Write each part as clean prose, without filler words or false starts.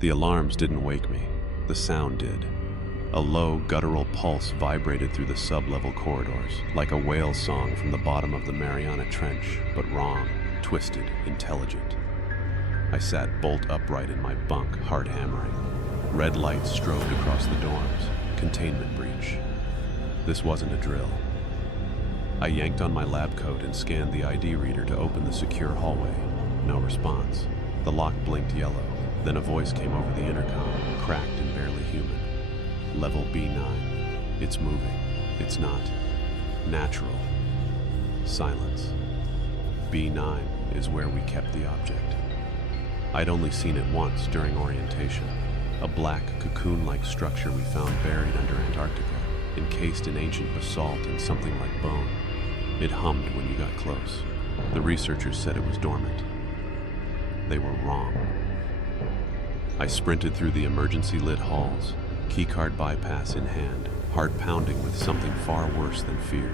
The alarms didn't wake me. The sound did. A low, guttural pulse vibrated through the sub-level corridors, like a whale song from the bottom of the Mariana Trench, but wrong, twisted, intelligent. I sat bolt upright in my bunk, heart hammering. Red lights strobed across the dorms. Containment breach. This wasn't a drill. I yanked on my lab coat and scanned the ID reader to open the secure hallway. No response. The lock blinked yellow. Then a voice came over the intercom, cracked and barely human. Level B9. It's moving. It's not natural. Silence. B9 is where we kept the object. I'd only seen it once during orientation. A black, cocoon-like structure we found buried under Antarctica, encased in ancient basalt and something like bone. It hummed when you got close. The researchers said it was dormant. They were wrong. I sprinted through the emergency-lit halls, keycard bypass in hand, heart pounding with something far worse than fear.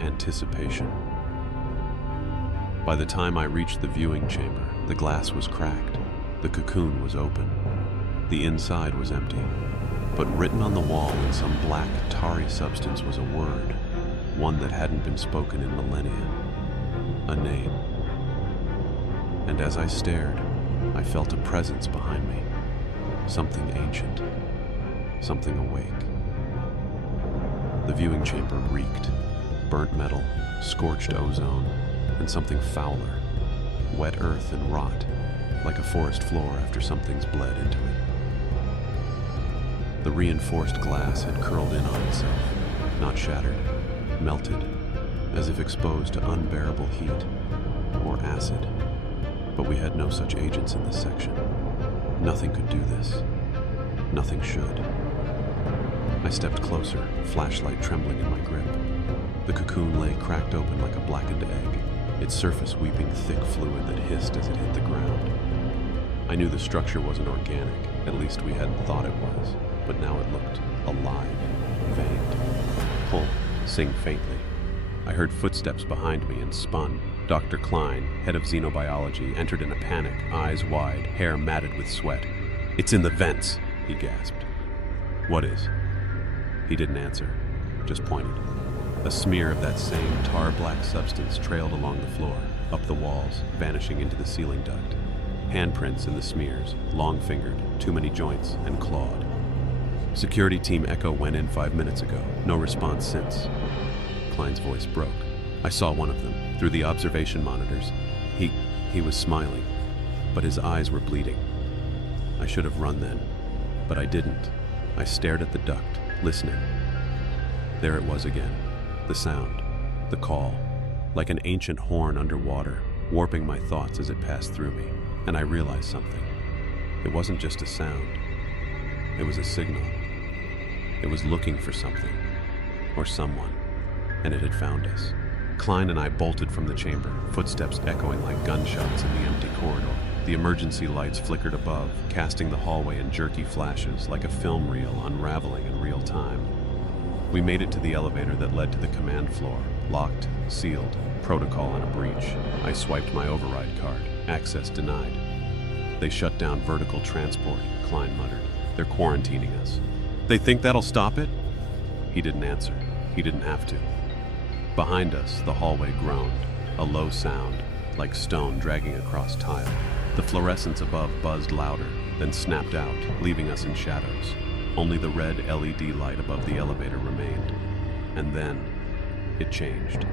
Anticipation. By the time I reached the viewing chamber, the glass was cracked. The cocoon was open. The inside was empty. But written on the wall in some black, tarry substance was a word, one that hadn't been spoken in millennia. A name. And as I stared, I felt a presence behind me. Something ancient. Something awake. The viewing chamber reeked. Burnt metal, scorched ozone, and something fouler. Wet earth and rot, like a forest floor after something's bled into it. The reinforced glass had curled in on itself, not shattered, melted, as if exposed to unbearable heat or acid. But we had no such agents in this section. Nothing could do this. Nothing should. I stepped closer, flashlight trembling in my grip. The cocoon lay cracked open like a blackened egg, its surface weeping thick fluid that hissed as it hit the ground. I knew the structure wasn't organic, at least we hadn't thought it was, but now it looked alive, veined. Pull, sing faintly. I heard footsteps behind me and spun. Dr. Klein, head of xenobiology, entered in a panic, eyes wide, hair matted with sweat. "It's in the vents," he gasped. "What is?" He didn't answer, just pointed. A smear of that same tar-black substance trailed along the floor, up the walls, vanishing into the ceiling duct. Handprints in the smears, long-fingered, too many joints, and clawed. Security team Echo went in 5 minutes ago. No response since. Klein's voice broke. I saw one of them, through the observation monitors. He was smiling, but his eyes were bleeding. I should have run then, but I didn't. I stared at the duct, listening. There it was again. The sound, the call, like an ancient horn underwater, warping my thoughts as it passed through me. And I realized something. It wasn't just a sound. It was a signal. It was looking for something, or someone, and it had found us. Klein and I bolted from the chamber, footsteps echoing like gunshots in the empty corridor. The emergency lights flickered above, casting the hallway in jerky flashes like a film reel unraveling in real time. We made it to the elevator that led to the command floor, locked, sealed, protocol on a breach. I swiped my override card. Access denied. "They shut down vertical transport," Klein muttered. "They're quarantining us." "They think that'll stop it?" He didn't answer. He didn't have to. Behind us, the hallway groaned, a low sound, like stone dragging across tile. The fluorescence above buzzed louder, then snapped out, leaving us in shadows. Only the red LED light above the elevator remained. And then, it changed.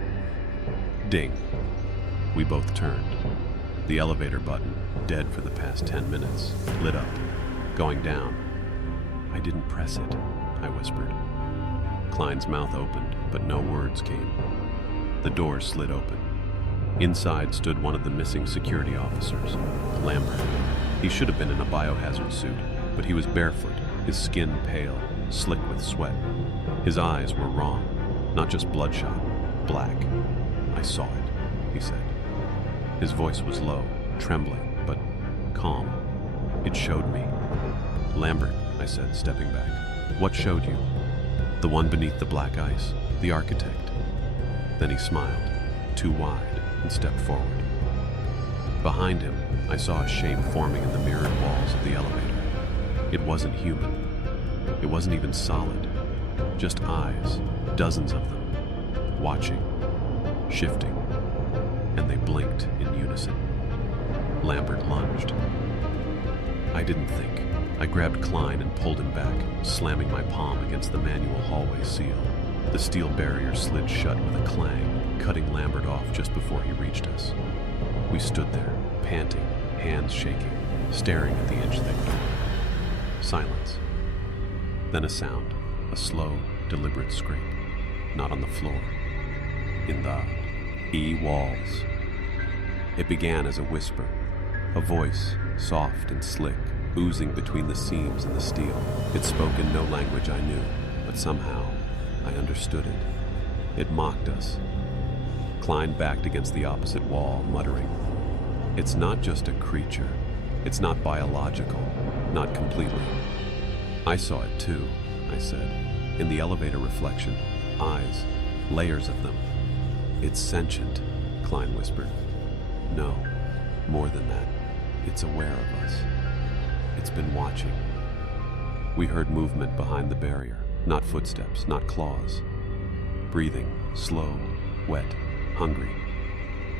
Ding. We both turned. The elevator button, dead for the past 10 minutes, lit up, going down. "I didn't press it," I whispered. Klein's mouth opened, but no words came. The doors slid open. Inside stood one of the missing security officers, Lambert. He should have been in a biohazard suit, but he was barefoot, his skin pale, slick with sweat. His eyes were wrong, not just bloodshot, black. "I saw it," he said. His voice was low, trembling, but calm. "It showed me." "Lambert," I said, stepping back. "What showed you?" "The one beneath the black ice, the architect." Then he smiled, too wide, and stepped forward. Behind him, I saw a shape forming in the mirrored walls of the elevator. It wasn't human. It wasn't even solid. Just eyes, dozens of them, watching, shifting, and they blinked in unison. Lambert lunged. I didn't think. I grabbed Klein and pulled him back, slamming my palm against the manual hallway seal. The steel barrier slid shut with a clang, cutting Lambert off just before he reached us. We stood there, panting, hands shaking, staring at the inch-thick door. Silence. Then a sound, a slow, deliberate scrape. Not on the floor. In the walls. It began as a whisper, a voice, soft and slick, oozing between the seams and the steel. It spoke in no language I knew, but somehow I understood it. It mocked us. Klein backed against the opposite wall, muttering, "It's not just a creature. It's not biological. Not completely." "I saw it too," I said. "In the elevator reflection. Eyes. Layers of them." "It's sentient," Klein whispered. "No. More than that. It's aware of us. It's been watching." We heard movement behind the barrier. Not footsteps, not claws. Breathing, slow, wet, hungry.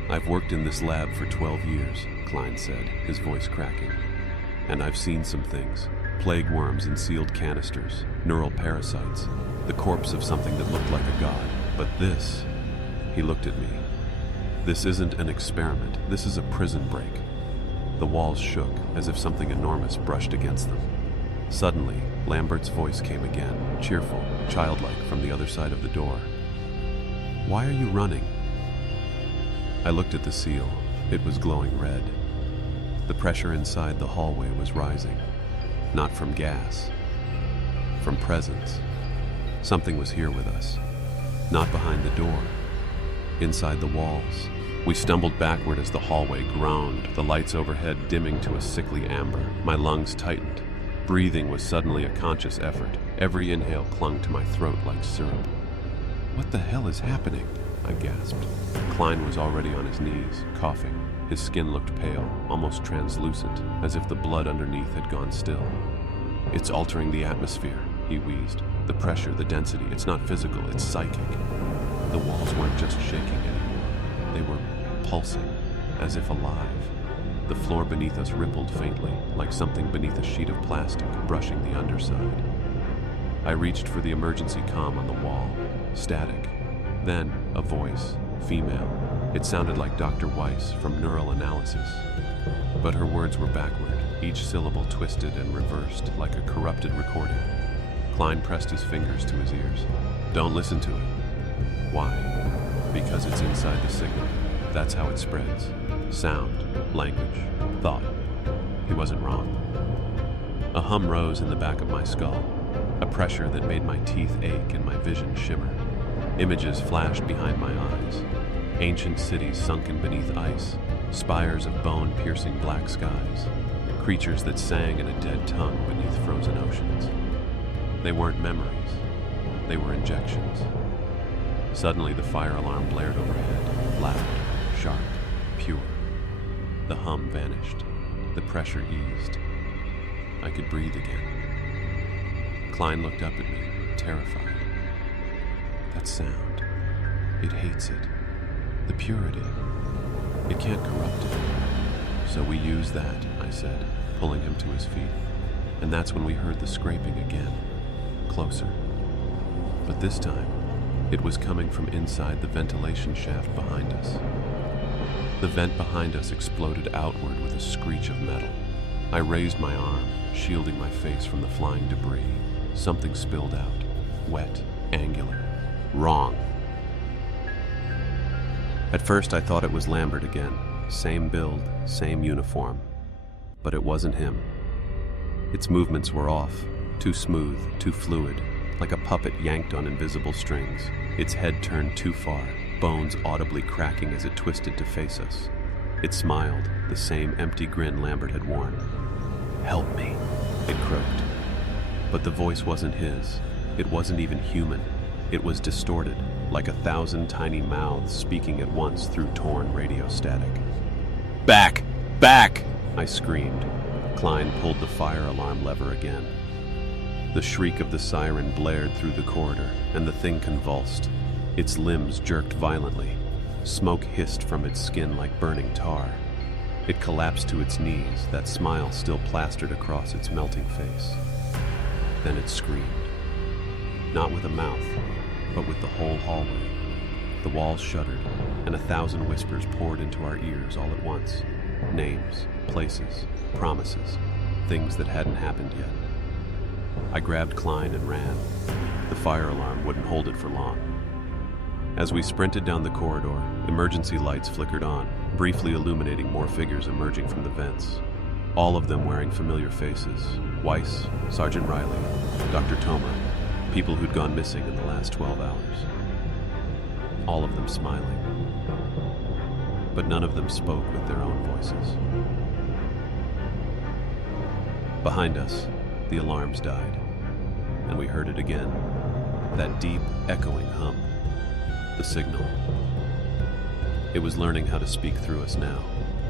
"I've worked in this lab for 12 years, Klein said, his voice cracking. "And I've seen some things. Plague worms in sealed canisters, neural parasites, the corpse of something that looked like a god. But this," he looked at me, "this isn't an experiment. This is a prison break." The walls shook as if something enormous brushed against them. Suddenly, Lambert's voice came again, cheerful, childlike, from the other side of the door. "Why are you running?" I looked at the seal. It was glowing red. The pressure inside the hallway was rising. Not from gas. From presence. Something was here with us. Not behind the door. Inside the walls. We stumbled backward as the hallway groaned, the lights overhead dimming to a sickly amber. My lungs tightened. Breathing was suddenly a conscious effort. Every inhale clung to my throat like syrup. "What the hell is happening?" I gasped. Klein was already on his knees, coughing. His skin looked pale, almost translucent, as if the blood underneath had gone still. "It's altering the atmosphere," he wheezed. "The pressure, the density, it's not physical, it's psychic." The walls weren't just shaking anymore. They were pulsing, as if alive. The floor beneath us rippled faintly, like something beneath a sheet of plastic brushing the underside. I reached for the emergency comm on the wall. Static. Then, a voice, female. It sounded like Dr. Weiss from Neural Analysis. But her words were backward, each syllable twisted and reversed like a corrupted recording. Klein pressed his fingers to his ears. "Don't listen to it." "Why?" "Because it's inside the signal. That's how it spreads. Sound, language, thought." He wasn't wrong. A hum rose in the back of my skull, a pressure that made my teeth ache and my vision shimmer. Images flashed behind my eyes. Ancient cities sunken beneath ice, spires of bone-piercing black skies, creatures that sang in a dead tongue beneath frozen oceans. They weren't memories. They were injections. Suddenly the fire alarm blared overhead, loud, sharp, pure. The hum vanished. The pressure eased. I could breathe again. Klein looked up at me, terrified. "That sound. It hates it. The purity. It can't corrupt it." "So we use that," I said, pulling him to his feet. And that's when we heard the scraping again. Closer. But this time, it was coming from inside the ventilation shaft behind us. The vent behind us exploded outward with a screech of metal. I raised my arm, shielding my face from the flying debris. Something spilled out, wet, angular. Wrong. At first I thought it was Lambert again. Same build, same uniform. But it wasn't him. Its movements were off, too smooth, too fluid, like a puppet yanked on invisible strings. Its head turned too far, bones audibly cracking as it twisted to face us. It smiled, the same empty grin Lambert had worn. "Help me," it croaked. But the voice wasn't his. It wasn't even human. It was distorted, like 1,000 tiny mouths speaking at once through torn radio static. "Back! Back!" I screamed. Klein pulled the fire alarm lever again. The shriek of the siren blared through the corridor, and the thing convulsed. Its limbs jerked violently. Smoke hissed from its skin like burning tar. It collapsed to its knees, that smile still plastered across its melting face. Then it screamed. Not with a mouth, but with the whole hallway. The walls shuddered, and 1,000 whispers poured into our ears all at once. Names, places, promises, things that hadn't happened yet. I grabbed Klein and ran. The fire alarm wouldn't hold it for long. As we sprinted down the corridor, emergency lights flickered on, briefly illuminating more figures emerging from the vents. All of them wearing familiar faces. Weiss, Sergeant Riley, Dr. Toma, people who'd gone missing in the last 12 hours. All of them smiling. But none of them spoke with their own voices. Behind us, the alarms died, and we heard it again, that deep, echoing hum. The signal. It was learning how to speak through us now.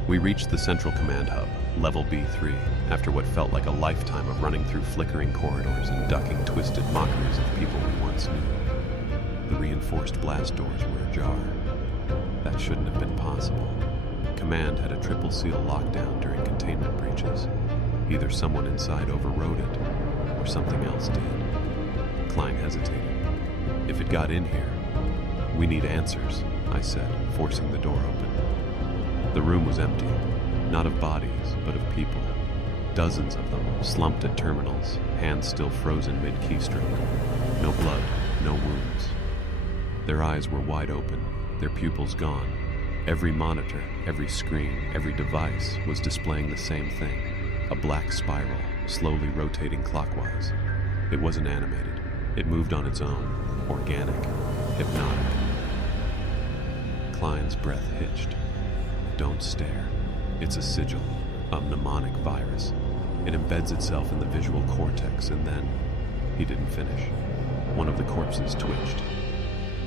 We reached the central command hub, level B3, after what felt like a lifetime of running through flickering corridors and ducking twisted mockeries of people we once knew. The reinforced blast doors were ajar. That shouldn't have been possible. Command had a triple seal lockdown during containment breaches. Either someone inside overrode it, or something else did. Klein hesitated. If it got in here, we need answers, I said, forcing the door open. The room was empty, not of bodies, but of people. Dozens of them, slumped at terminals, hands still frozen mid-keystroke. No blood, no wounds. Their eyes were wide open, their pupils gone. Every monitor, every screen, every device was displaying the same thing. A black spiral, slowly rotating clockwise. It wasn't animated. It moved on its own, organic, hypnotic. Klein's breath hitched. Don't stare. It's a sigil, a mnemonic virus. It embeds itself in the visual cortex, and then... He didn't finish. One of the corpses twitched.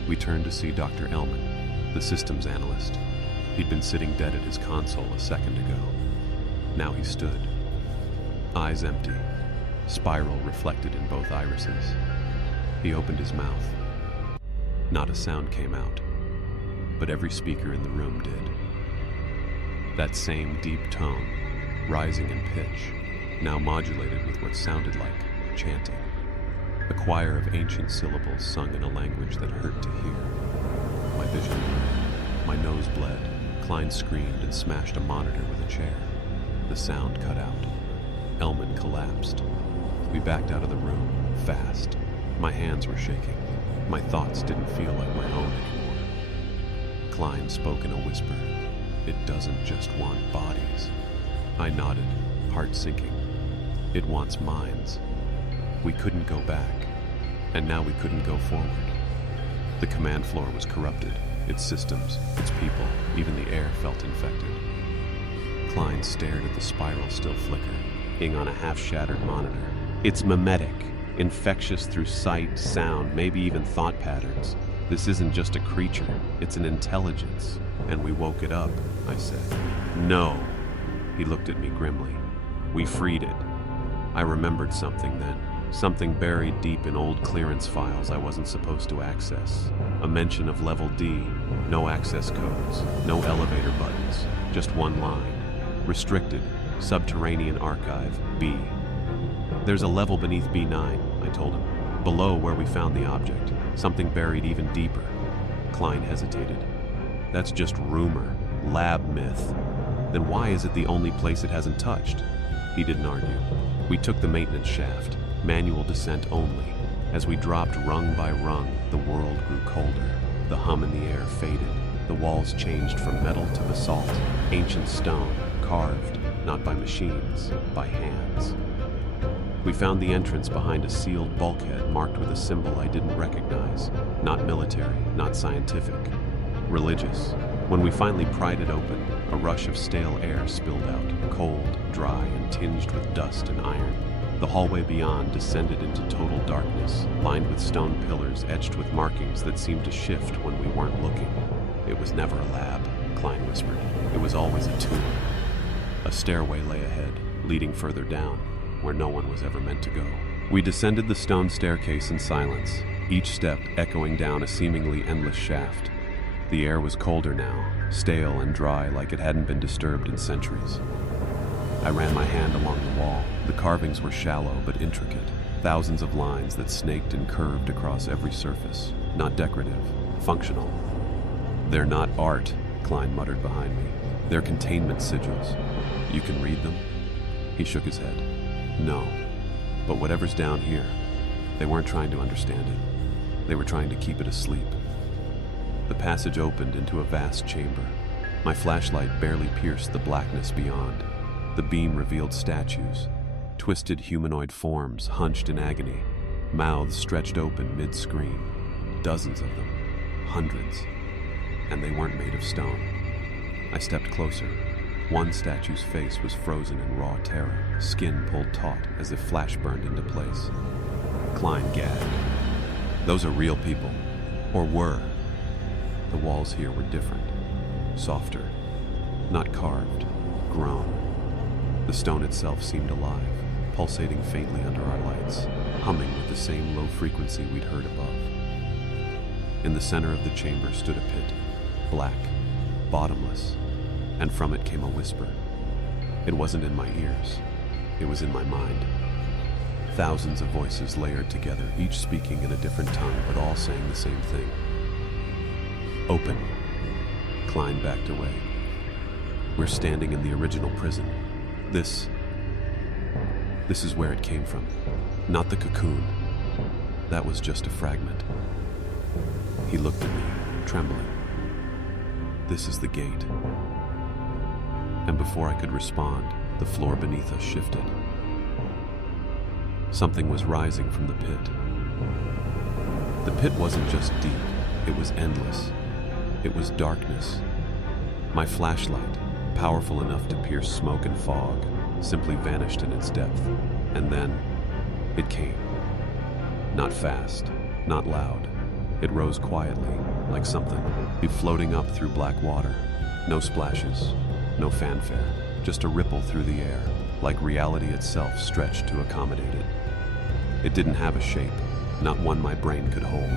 We turned to see Dr. Ellman, the systems analyst. He'd been sitting dead at his console a second ago. Now he stood. Eyes empty, spiral reflected in both irises. He opened his mouth. Not a sound came out, but every speaker in the room did. That same deep tone, rising in pitch, now modulated with what sounded like chanting. A choir of ancient syllables sung in a language that hurt to hear. My vision blurred. My nose bled. Klein screamed and smashed a monitor with a chair. The sound cut out. Ellman collapsed. We backed out of the room, fast. My hands were shaking. My thoughts didn't feel like my own anymore. Klein spoke in a whisper. It doesn't just want bodies. I nodded, heart sinking. It wants minds. We couldn't go back, and now we couldn't go forward. The command floor was corrupted. Its systems, its people, even the air felt infected. Klein stared at the spiral still flickering on a half-shattered monitor. It's mimetic, infectious through sight, sound, maybe even thought patterns. This isn't just a creature, it's an intelligence. And we woke it up, I said. No. He looked at me grimly. We freed it. I remembered something then. Something buried deep in old clearance files I wasn't supposed to access. A mention of level D, no access codes, no elevator buttons, just one line. Restricted, subterranean archive, B. There's a level beneath B9, I told him. Below where we found the object, something buried even deeper. Klein hesitated. That's just rumor, lab myth. Then why is it the only place it hasn't touched? He didn't argue. We took the maintenance shaft. Manual descent only. As we dropped rung by rung, the world grew colder. The hum in the air faded. The walls changed from metal to basalt, ancient stone, carved, not by machines, by hands. We found the entrance behind a sealed bulkhead marked with a symbol I didn't recognize. Not military, not scientific. Religious. When we finally pried it open, a rush of stale air spilled out, cold, dry, and tinged with dust and iron. The hallway beyond descended into total darkness, lined with stone pillars etched with markings that seemed to shift when we weren't looking. It was never a lab, Klein whispered. It was always a tomb. A stairway lay ahead, leading further down, where no one was ever meant to go. We descended the stone staircase in silence, each step echoing down a seemingly endless shaft. The air was colder now, stale and dry like it hadn't been disturbed in centuries. I ran my hand along the wall. The carvings were shallow but intricate, thousands of lines that snaked and curved across every surface, not decorative, functional. "They're not art," Klein muttered behind me. "They're containment sigils. You can read them?" He shook his head. "No. But whatever's down here, they weren't trying to understand it. They were trying to keep it asleep." The passage opened into a vast chamber. My flashlight barely pierced the blackness beyond. The beam revealed statues, twisted humanoid forms hunched in agony, mouths stretched open mid-scream. Dozens of them. Hundreds. And they weren't made of stone. I stepped closer. One statue's face was frozen in raw terror, skin pulled taut as if flash burned into place. Klein gagged. "Those are real people. Or were." The walls here were different. Softer. Not carved. Grown. The stone itself seemed alive, pulsating faintly under our lights, humming with the same low frequency we'd heard above. In the center of the chamber stood a pit, black, bottomless, and from it came a whisper. It wasn't in my ears. It was in my mind. Thousands of voices layered together, each speaking in a different tongue, but all saying the same thing. "Open." Klein backed away. "We're standing in the original prison. This is where it came from. Not the cocoon. That was just a fragment." He looked at me, trembling. "This is the gate." And before I could respond, the floor beneath us shifted. Something was rising from the pit. The pit wasn't just deep, it was endless. It was darkness. My flashlight, powerful enough to pierce smoke and fog, simply vanished in its depth. And then, it came. Not fast, not loud. It rose quietly, like something, floating up through black water. No splashes, no fanfare, just a ripple through the air, like reality itself stretched to accommodate it. It didn't have a shape, not one my brain could hold.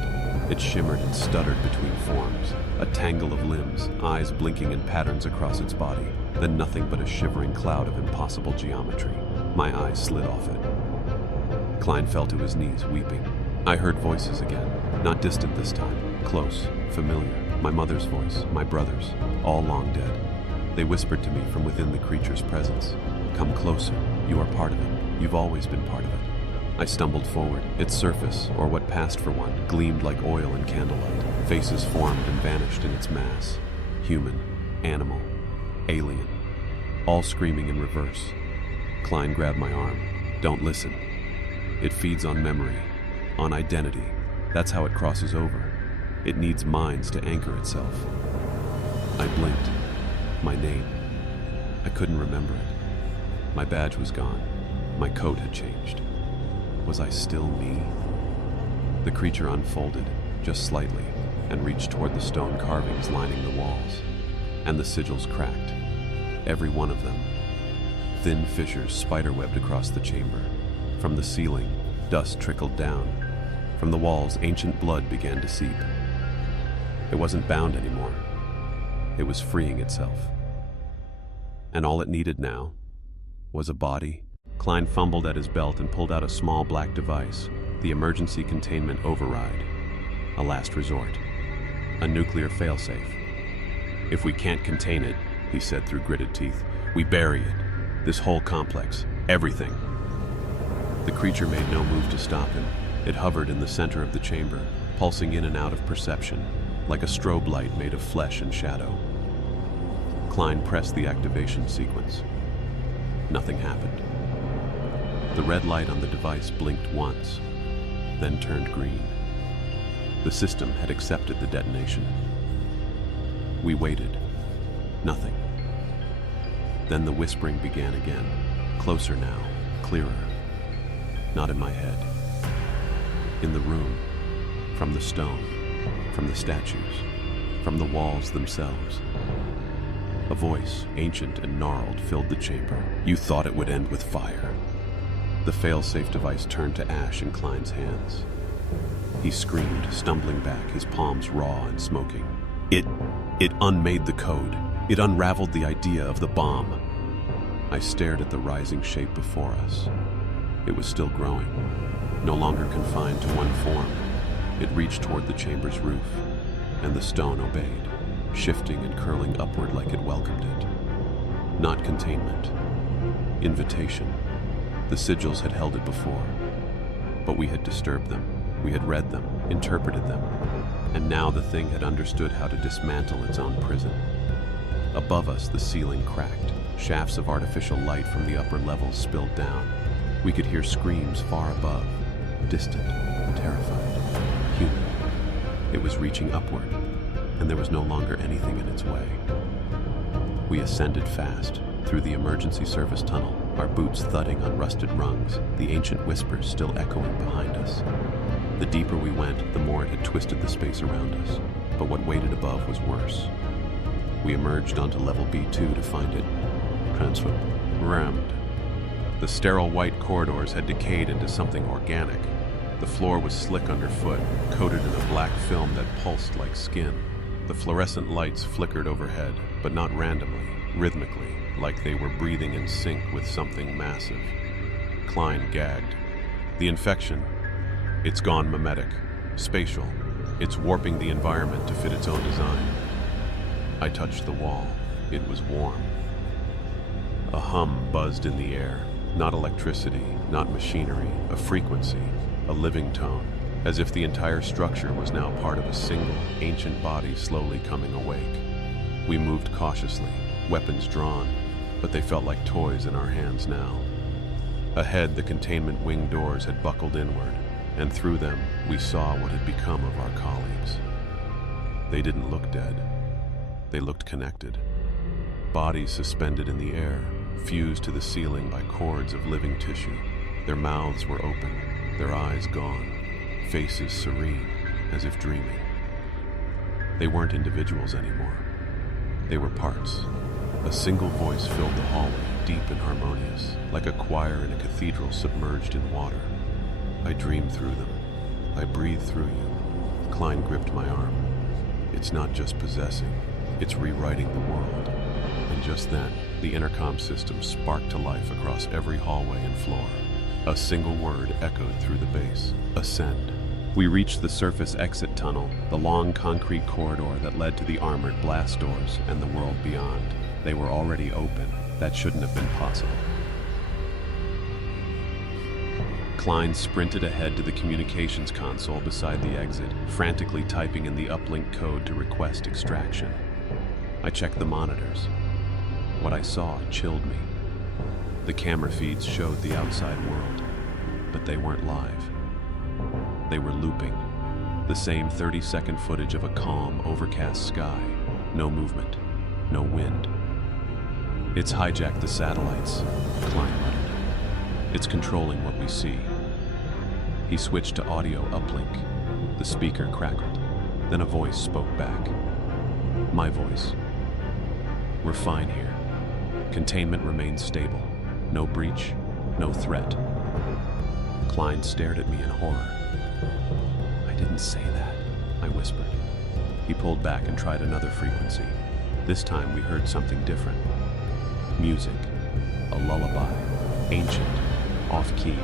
It shimmered and stuttered between forms, a tangle of limbs, eyes blinking in patterns across its body, then nothing but a shivering cloud of impossible geometry. My eyes slid off it. Klein fell to his knees, weeping. I heard voices again, not distant this time, close, familiar. My mother's voice, my brother's, all long dead. They whispered to me from within the creature's presence. "Come closer, you are part of it. You've always been part of it." I stumbled forward. Its surface, or what passed for one, gleamed like oil in candlelight. Faces formed and vanished in its mass. Human, animal, alien, all screaming in reverse. Klein grabbed my arm. "Don't listen. It feeds on memory, on identity. That's how it crosses over. It needs minds to anchor itself." I blinked. My name. I couldn't remember it. My badge was gone. My coat had changed. Was I still me? The creature unfolded, just slightly, and reached toward the stone carvings lining the walls. And the sigils cracked. Every one of them. Thin fissures spiderwebbed across the chamber. From the ceiling, dust trickled down. From the walls, ancient blood began to seep. It wasn't bound anymore. It was freeing itself. And all it needed now was a body. Klein fumbled at his belt and pulled out a small black device, the emergency containment override. A last resort. A nuclear failsafe. "If we can't contain it," he said through gritted teeth, "we bury it. This whole complex. Everything." The creature made no move to stop him. It hovered in the center of the chamber, pulsing in and out of perception, like a strobe light made of flesh and shadow. Klein pressed the activation sequence. Nothing happened. The red light on the device blinked once, then turned green. The system had accepted the detonation. We waited. Nothing. Then the whispering began again, closer now, clearer. Not in my head. In the room, from the stone, from the statues, from the walls themselves. A voice, ancient and gnarled, filled the chamber. You thought it would end with fire. The fail-safe device turned to ash in Klein's hands. He screamed, stumbling back, his palms raw and smoking. It unmade the code. It unraveled the idea of the bomb. I stared at the rising shape before us. It was still growing, no longer confined to one form. It reached toward the chamber's roof, and the stone obeyed, shifting and curling upward like it welcomed it. Not containment. Invitation. The sigils had held it before, but we had disturbed them. We had read them, interpreted them, and now the thing had understood how to dismantle its own prison. Above us, the ceiling cracked. Shafts of artificial light from the upper levels spilled down. We could hear screams far above, distant, terrified, human. It was reaching upward, and there was no longer anything in its way. We ascended fast, through the emergency service tunnel, our boots thudding on rusted rungs, the ancient whispers still echoing behind us. The deeper we went, the more it had twisted the space around us, but what waited above was worse. We emerged onto level B2 to find it transformed. The sterile white corridors had decayed into something organic. The floor was slick underfoot, coated in a black film that pulsed like skin. The fluorescent lights flickered overhead, but not randomly, rhythmically, like they were breathing in sync with something massive. Klein gagged. The infection, it's gone mimetic, spatial. It's warping the environment to fit its own design. I touched the wall. It was warm. A hum buzzed in the air. Not electricity, not machinery, a frequency, a living tone, as if the entire structure was now part of a single, ancient body slowly coming awake. We moved cautiously, weapons drawn, but they felt like toys in our hands now. Ahead, the containment wing doors had buckled inward, and through them, we saw what had become of our colleagues. They didn't look dead. They looked connected. Bodies suspended in the air, fused to the ceiling by cords of living tissue. Their mouths were open, their eyes gone, faces serene, as if dreaming. They weren't individuals anymore. They were parts. A single voice filled the hallway, deep and harmonious, like a choir in a cathedral submerged in water. I dreamed through them. I breathed through you. Klein gripped my arm. It's not just possessing, it's rewriting the world. And just then, the intercom system sparked to life across every hallway and floor. A single word echoed through the base: ascend. We reached the surface exit tunnel, the long concrete corridor that led to the armored blast doors and the world beyond. They were already open. That shouldn't have been possible. Klein sprinted ahead to the communications console beside the exit, frantically typing in the uplink code to request extraction. I checked the monitors. What I saw chilled me. The camera feeds showed the outside world, but they weren't live. They were looping. The same 30-second footage of a calm, overcast sky. No movement, no wind. It's hijacked the satellites, Klein muttered. It's controlling what we see. He switched to audio uplink. The speaker crackled. Then a voice spoke back. My voice. We're fine here. Containment remains stable. No breach, no threat. Klein stared at me in horror. I didn't say that, I whispered. He pulled back and tried another frequency. This time we heard something different. Music. A lullaby. Ancient. Off-key.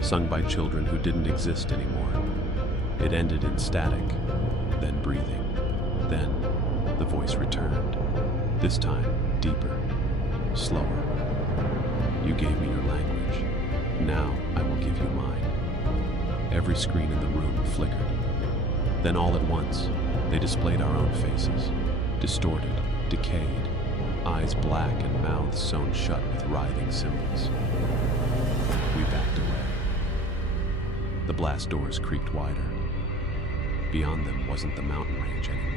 Sung by children who didn't exist anymore. It ended in static, then breathing. Then the voice returned. This time, deeper, slower. You gave me your language. Now I will give you mine. Every screen in the room flickered. Then all at once, they displayed our own faces. Distorted, decayed, eyes black and mouths sewn shut with writhing symbols. We backed away. The blast doors creaked wider. Beyond them wasn't the mountain range anymore.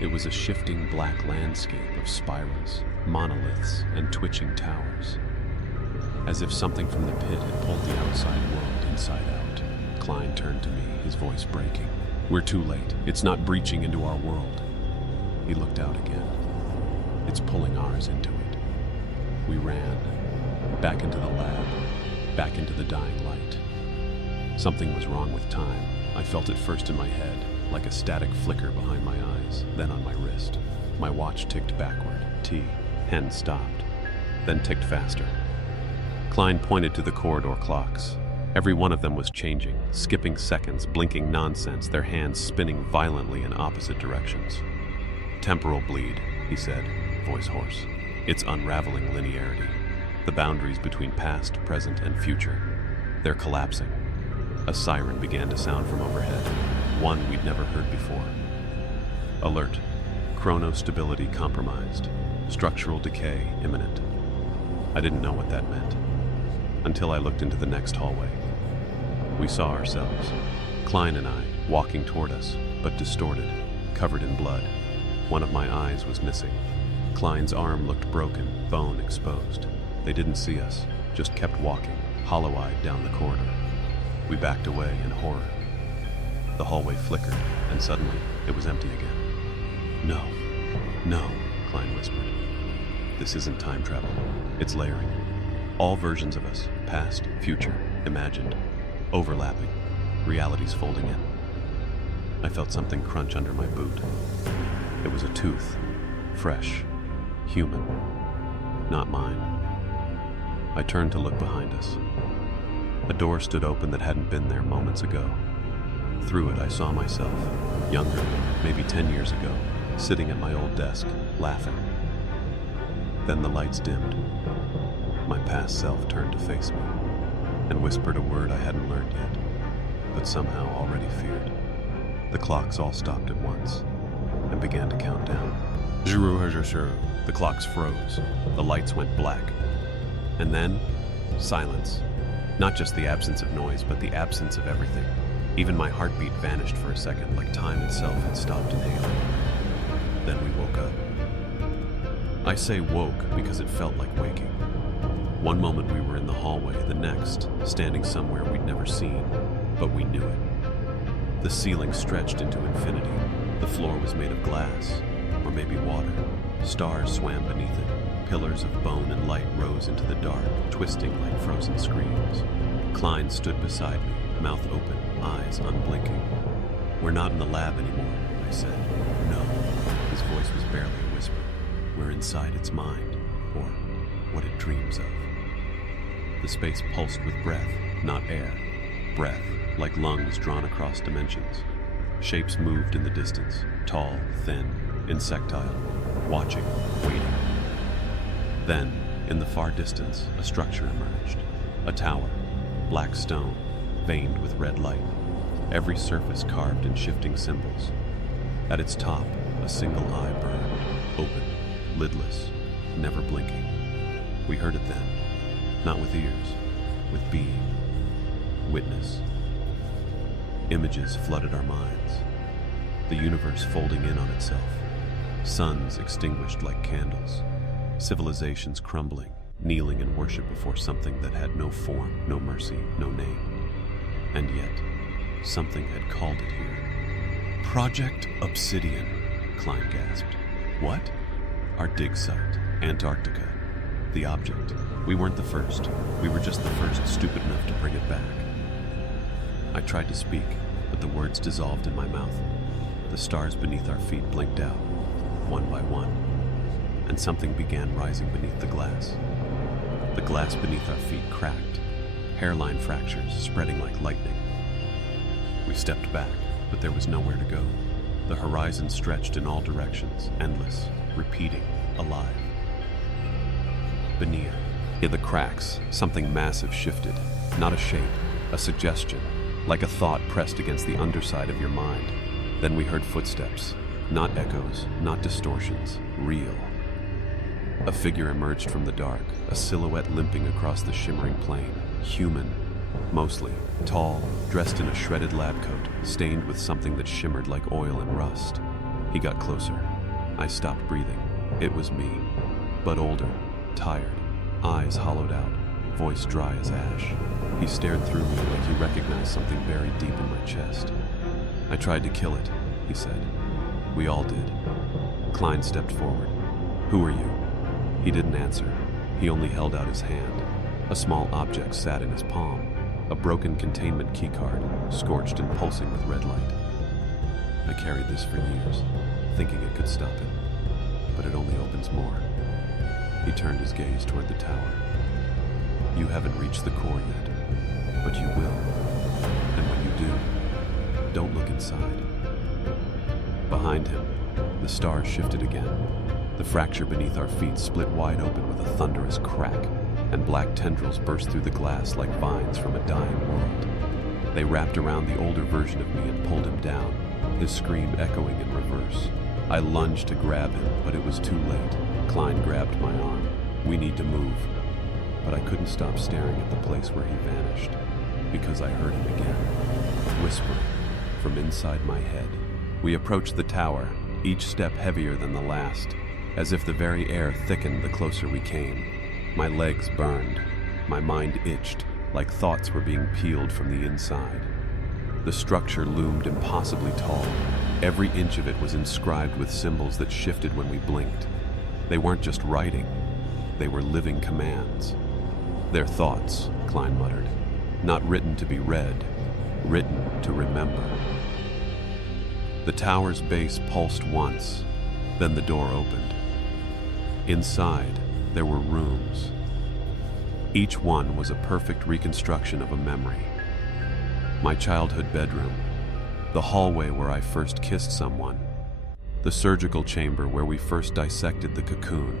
It was a shifting black landscape of spirals, monoliths, and twitching towers. As if something from the pit had pulled the outside world inside out. Klein turned to me, his voice breaking. We're too late. It's not breaching into our world. He looked out again. It's pulling ours into it. We ran. Back into the lab. Back into the dying light. Something was wrong with time. I felt it first in my head, like a static flicker behind my eyes, then on my wrist. My watch ticked backward. T. 10 stopped, then ticked faster. Klein pointed to the corridor clocks. Every one of them was changing, skipping seconds, blinking nonsense, their hands spinning violently in opposite directions. Temporal bleed, he said, voice hoarse. It's unraveling linearity. The boundaries between past, present, and future. They're collapsing. A siren began to sound from overhead, one we'd never heard before. Alert. Chronostability compromised. Structural decay imminent. I didn't know what that meant until I looked into the next hallway. We saw ourselves, Klein and I, walking toward us, but distorted, covered in blood. One of my eyes was missing. Klein's arm looked broken, bone exposed. They didn't see us, just kept walking, hollow-eyed down the corridor. We backed away in horror. The hallway flickered, and suddenly it was empty again. No, no, Klein whispered. This isn't time travel. It's layering. All versions of us, past, future, imagined, overlapping, realities folding in. I felt something crunch under my boot. It was a tooth, fresh, human, not mine. I turned to look behind us. A door stood open that hadn't been there moments ago. Through it, I saw myself, younger, maybe 10 years ago, sitting at my old desk, laughing. Then the lights dimmed. My past self turned to face me and whispered a word I hadn't learned yet, but somehow already feared. The clocks all stopped at once and began to count down. The clocks froze. The lights went black. And then, silence. Not just the absence of noise, but the absence of everything. Even my heartbeat vanished for a second, like time itself had stopped inhaling. Then we woke up. I say woke because it felt like waking. One moment we were in the hallway, the next, standing somewhere we'd never seen, but we knew it. The ceiling stretched into infinity. The floor was made of glass, or maybe water. Stars swam beneath it. Pillars of bone and light rose into the dark, twisting like frozen screens. Klein stood beside me, mouth open, eyes unblinking. We're not in the lab anymore, I said. No. His voice was barely a whisper. We're inside its mind, or what it dreams of. The space pulsed with breath, not air. Breath, like lungs drawn across dimensions. Shapes moved in the distance, tall, thin, insectile, watching, waiting. Then, in the far distance, a structure emerged. A tower, black stone, veined with red light. Every surface carved in shifting symbols. At its top, a single eye burned, open, lidless, never blinking. We heard it then, not with ears, with being, witness. Images flooded our minds, the universe folding in on itself, suns extinguished like candles, civilizations crumbling, kneeling in worship before something that had no form, no mercy, no name. And yet, something had called it here. Project Obsidian, Klein gasped. What? Our dig site, Antarctica. The object. We weren't the first. We were just the first stupid enough to bring it back. I tried to speak, but the words dissolved in my mouth. The stars beneath our feet blinked out, one by one, and something began rising beneath the glass. The glass beneath our feet cracked, hairline fractures spreading like lightning. We stepped back, but there was nowhere to go. The horizon stretched in all directions, endless, repeating, alive. Beneath, in the cracks, something massive shifted. Not a shape, a suggestion, like a thought pressed against the underside of your mind. Then we heard footsteps, not echoes, not distortions, real. A figure emerged from the dark, a silhouette limping across the shimmering plain. Human, mostly, tall, dressed in a shredded lab coat, stained with something that shimmered like oil and rust. He got closer. I stopped breathing. It was me, but older, tired, eyes hollowed out, voice dry as ash. He stared through me like he recognized something buried deep in my chest. I tried to kill it, he said. We all did. Klein stepped forward. "Who are you?" He didn't answer. He only held out his hand. A small object sat in his palm, a broken containment keycard, scorched and pulsing with red light. I carried this for years, thinking it could stop it, but it only opens more. He turned his gaze toward the tower. "You haven't reached the core yet, but you will. And when you do, don't look inside." Behind him, the stars shifted again. The fracture beneath our feet split wide open with a thunderous crack, and black tendrils burst through the glass like vines from a dying world. They wrapped around the older version of me and pulled him down, his scream echoing in reverse. I lunged to grab him, but it was too late. Klein grabbed my arm. "We need to move." But I couldn't stop staring at the place where he vanished, because I heard him again, whispering from inside my head. We approached the tower, each step heavier than the last, as if the very air thickened the closer we came. My legs burned. My mind itched, like thoughts were being peeled from the inside. The structure loomed impossibly tall. Every inch of it was inscribed with symbols that shifted when we blinked. They weren't just writing. They were living commands. "Their thoughts," Klein muttered. "Not written to be read, written to remember." The tower's base pulsed once, then the door opened. Inside, there were rooms. Each one was a perfect reconstruction of a memory. My childhood bedroom, the hallway where I first kissed someone, the surgical chamber where we first dissected the cocoon.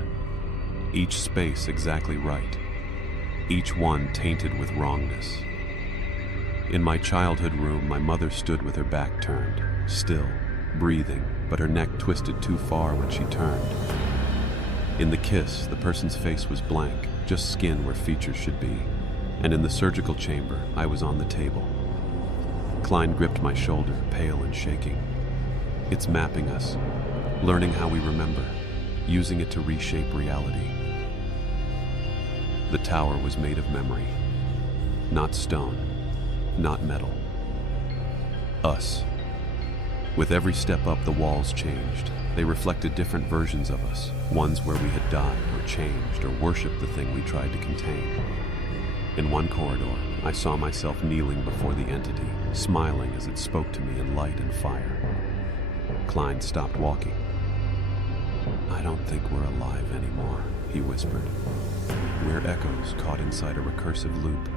Each space exactly right, each one tainted with wrongness. In my childhood room, my mother stood with her back turned, still, breathing, but her neck twisted too far when she turned. In the kiss, the person's face was blank, just skin where features should be. And in the surgical chamber, I was on the table. Klein gripped my shoulder, pale and shaking. "It's mapping us, learning how we remember, using it to reshape reality." The tower was made of memory, not stone, not metal. Us. With every step up, the walls changed. They reflected different versions of us, ones where we had died or changed or worshipped the thing we tried to contain. In one corridor, I saw myself kneeling before the entity, smiling as it spoke to me in light and fire. Klein stopped walking. "I don't think we're alive anymore," he whispered. "We're echoes caught inside a recursive loop."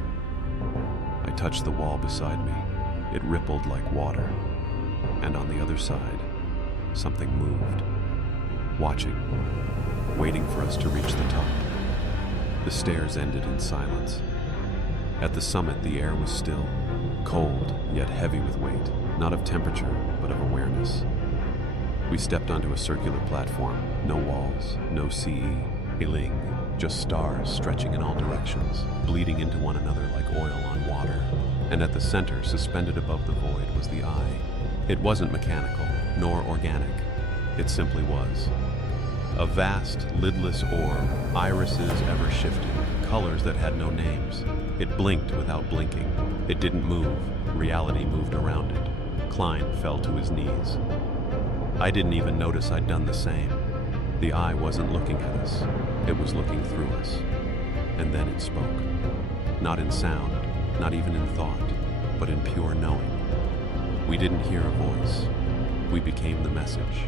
I touched the wall beside me. It rippled like water. And on the other side, something moved, watching, waiting for us to reach the top. The stairs ended in silence. At the summit, the air was still, cold, yet heavy with weight, not of temperature, but of awareness. We stepped onto a circular platform, no walls, no CE, Iling, just stars stretching in all directions, bleeding into one another like oil on water. And at the center, suspended above the void, was the eye. It wasn't mechanical, nor organic. It simply was. A vast, lidless orb, irises ever shifting, colors that had no names. It blinked without blinking. It didn't move. Reality moved around it. Klein fell to his knees. I didn't even notice I'd done the same. The eye wasn't looking at us. It was looking through us. And then it spoke. Not in sound, not even in thought, but in pure knowing. We didn't hear a voice. We became the message.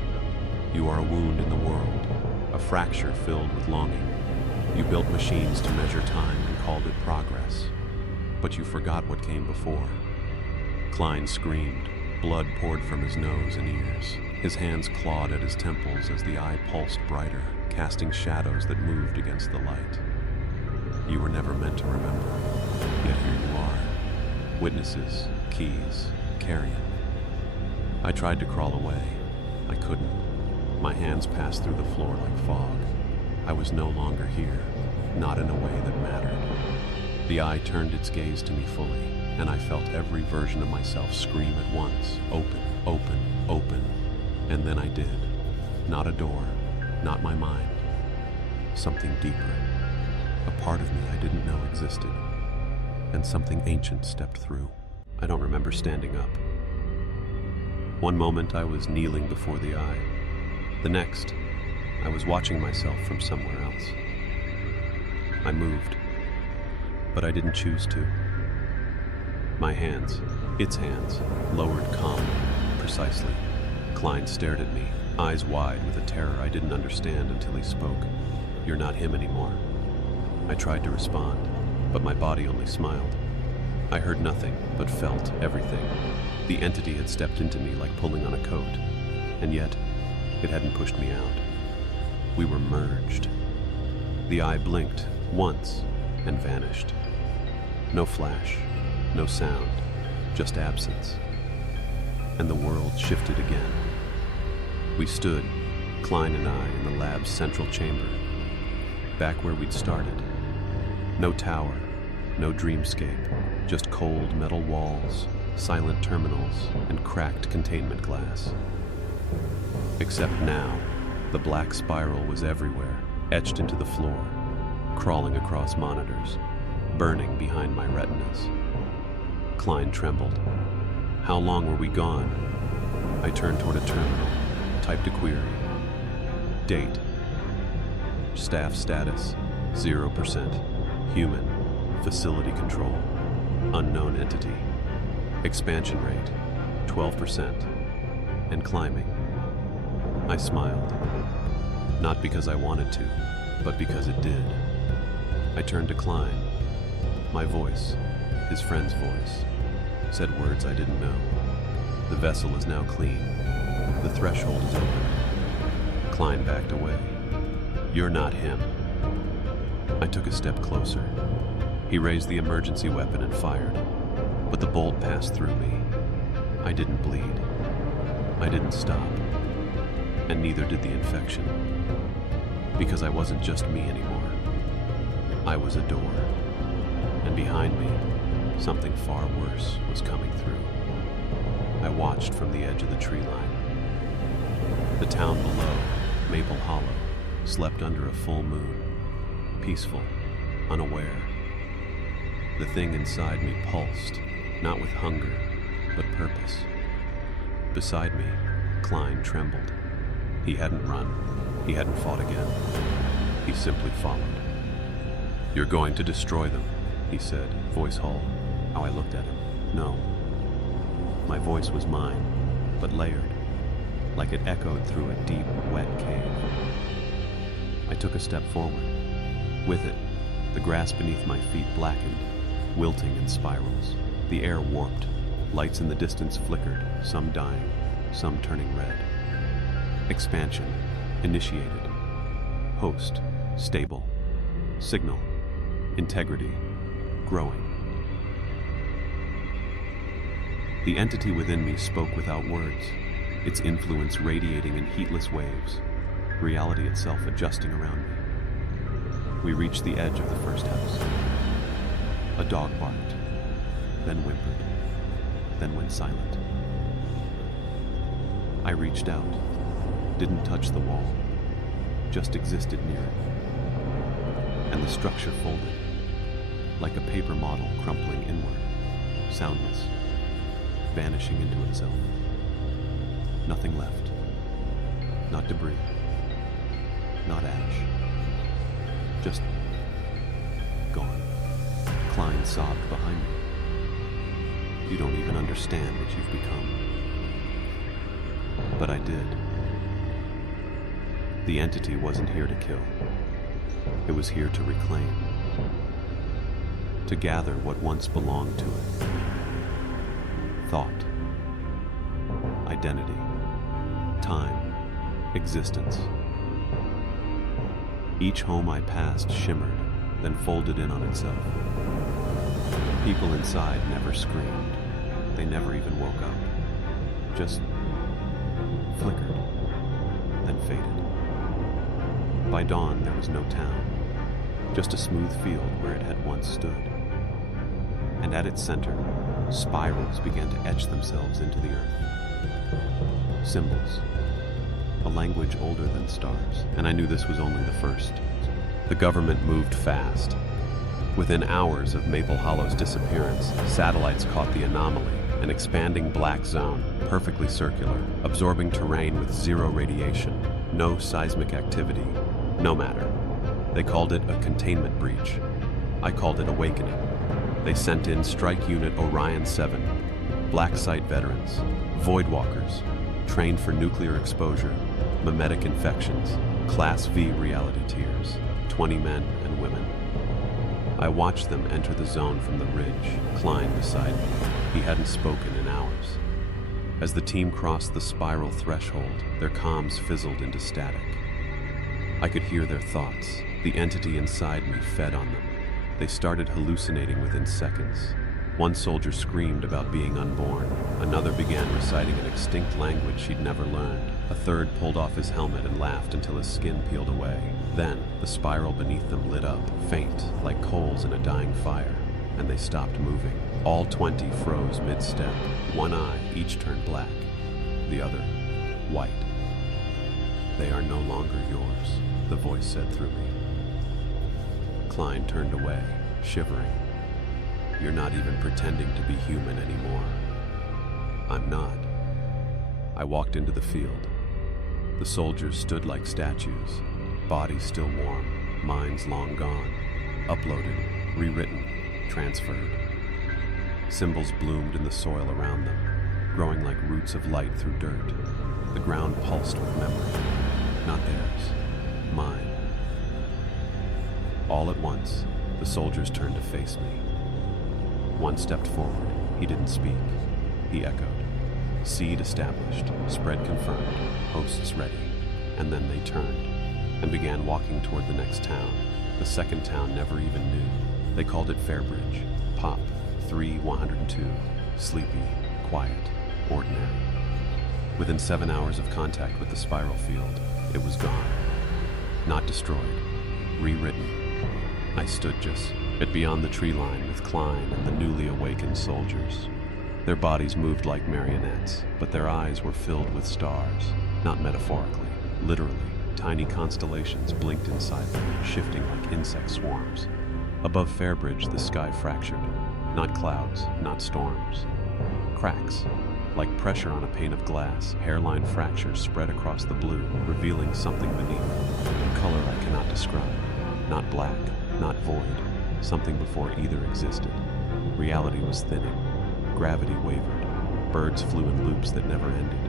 You are a wound in the world, a fracture filled with longing. You built machines to measure time and called it progress. But you forgot what came before. Klein screamed. Blood poured from his nose and ears. His hands clawed at his temples as the eye pulsed brighter, casting shadows that moved against the light. You were never meant to remember, yet here you are. Witnesses, keys, carrion. I tried to crawl away. I couldn't. My hands passed through the floor like fog. I was no longer here, not in a way that mattered. The eye turned its gaze to me fully, and I felt every version of myself scream at once, open, open, open. And then I did. Not a door, not my mind. Something deeper. A part of me I didn't know existed. And something ancient stepped through. I don't remember standing up. One moment I was kneeling before the eye. The next, I was watching myself from somewhere else. I moved, but I didn't choose to. My hands, its hands, lowered calmly, precisely. Klein stared at me, eyes wide with a terror I didn't understand until he spoke. "You're not him anymore." I tried to respond, but my body only smiled. I heard nothing, but felt everything. The entity had stepped into me like pulling on a coat, and yet it hadn't pushed me out. We were merged. The eye blinked once and vanished. No flash, no sound, just absence. And the world shifted again. We stood, Klein and I, in the lab's central chamber, back where we'd started. No tower, no dreamscape, just cold metal walls, silent terminals, and cracked containment glass. Except now, the black spiral was everywhere, etched into the floor, crawling across monitors, burning behind my retinas. Klein trembled. How long were we gone? I turned toward a terminal, typed a query. Date. Staff status, 0%. Human. Facility control. Unknown entity. Expansion rate, 12%. And climbing. I smiled. Not because I wanted to, but because it did. I turned to Klein. My voice, his friend's voice, said words I didn't know. The vessel is now clean. The threshold is opened. Klein backed away. "You're not him." I took a step closer. He raised the emergency weapon and fired, but the bolt passed through me. I didn't bleed. I didn't stop. And neither did the infection. Because I wasn't just me anymore. I was a door. And behind me, something far worse was coming through. I watched from the edge of the tree line. The town below, Maple Hollow, slept under a full moon, peaceful, unaware. The thing inside me pulsed, not with hunger, but purpose. Beside me, Klein trembled. He hadn't run. He hadn't fought again. He simply followed. "You're going to destroy them," he said, voice hollow. How I looked at him. No. My voice was mine, but layered, like it echoed through a deep, wet cave. I took a step forward. With it, the grass beneath my feet blackened, wilting in spirals. The air warped. Lights in the distance flickered, some dying, some turning red. Expansion, initiated. Host, stable. Signal, integrity, growing. The entity within me spoke without words, its influence radiating in heatless waves, reality itself adjusting around me. We reached the edge of the first house. A dog barked, then whimpered, then went silent. I reached out, didn't touch the wall, just existed near it. And the structure folded, like a paper model crumpling inward, soundless, vanishing into itself. Nothing left. Not debris. Not ash. Just gone. Klein sobbed behind me. "You don't even understand what you've become." But I did. The entity wasn't here to kill. It was here to reclaim. To gather what once belonged to it. Thought. Identity. Time. Existence. Each home I passed shimmered, then folded in on itself. People inside never screamed. They never even woke up. Just flickered, then faded. By dawn, there was no town, just a smooth field where it had once stood. And at its center, spirals began to etch themselves into the earth. Symbols. A language older than stars, and I knew this was only the first. The government moved fast. Within hours of Maple Hollow's disappearance, satellites caught the anomaly, an expanding black zone, perfectly circular, absorbing terrain with zero radiation, No seismic activity. No matter. They called it a containment breach. I called it awakening. They sent in Strike Unit Orion 7, Black Site veterans, Void Walkers, trained for nuclear exposure, mimetic infections, Class V reality tiers, 20 men and women. I watched them enter the zone from the ridge, Klein beside me. He hadn't spoken in hours. As the team crossed the spiral threshold, their comms fizzled into static. I could hear their thoughts. The entity inside me fed on them. They started hallucinating within seconds. One soldier screamed about being unborn. Another began reciting an extinct language she'd never learned. A third pulled off his helmet and laughed until his skin peeled away. Then, the spiral beneath them lit up, faint, like coals in a dying fire, and they stopped moving. All 20 froze mid-step. One eye each turned black, the other white. "They are no longer yours," the voice said through me. Klein turned away, shivering. "You're not even pretending to be human anymore." "I'm not." I walked into the field. The soldiers stood like statues, bodies still warm, minds long gone, uploaded, rewritten, transferred. Symbols bloomed in the soil around them, growing like roots of light through dirt. The ground pulsed with memory. Not theirs, mine. All at once, the soldiers turned to face me. One stepped forward. He didn't speak. He echoed. Seed established, spread confirmed, hosts ready. And then they turned and began walking toward the next town. The second town never even knew. They called it Fairbridge. Pop 3102. Sleepy, quiet, ordinary. Within 7 hours of contact with the spiral field, it was gone. Not destroyed, rewritten. I stood just beyond the tree line with Klein and the newly awakened soldiers. Their bodies moved like marionettes, but their eyes were filled with stars, not metaphorically, literally. Tiny constellations blinked inside them, shifting like insect swarms. Above Fairbridge, the sky fractured. Not clouds, not storms. Cracks. Like pressure on a pane of glass, hairline fractures spread across the blue, revealing something beneath. A color I cannot describe. Not black, not void. Something before either existed. Reality was thinning. Gravity wavered. Birds flew in loops that never ended.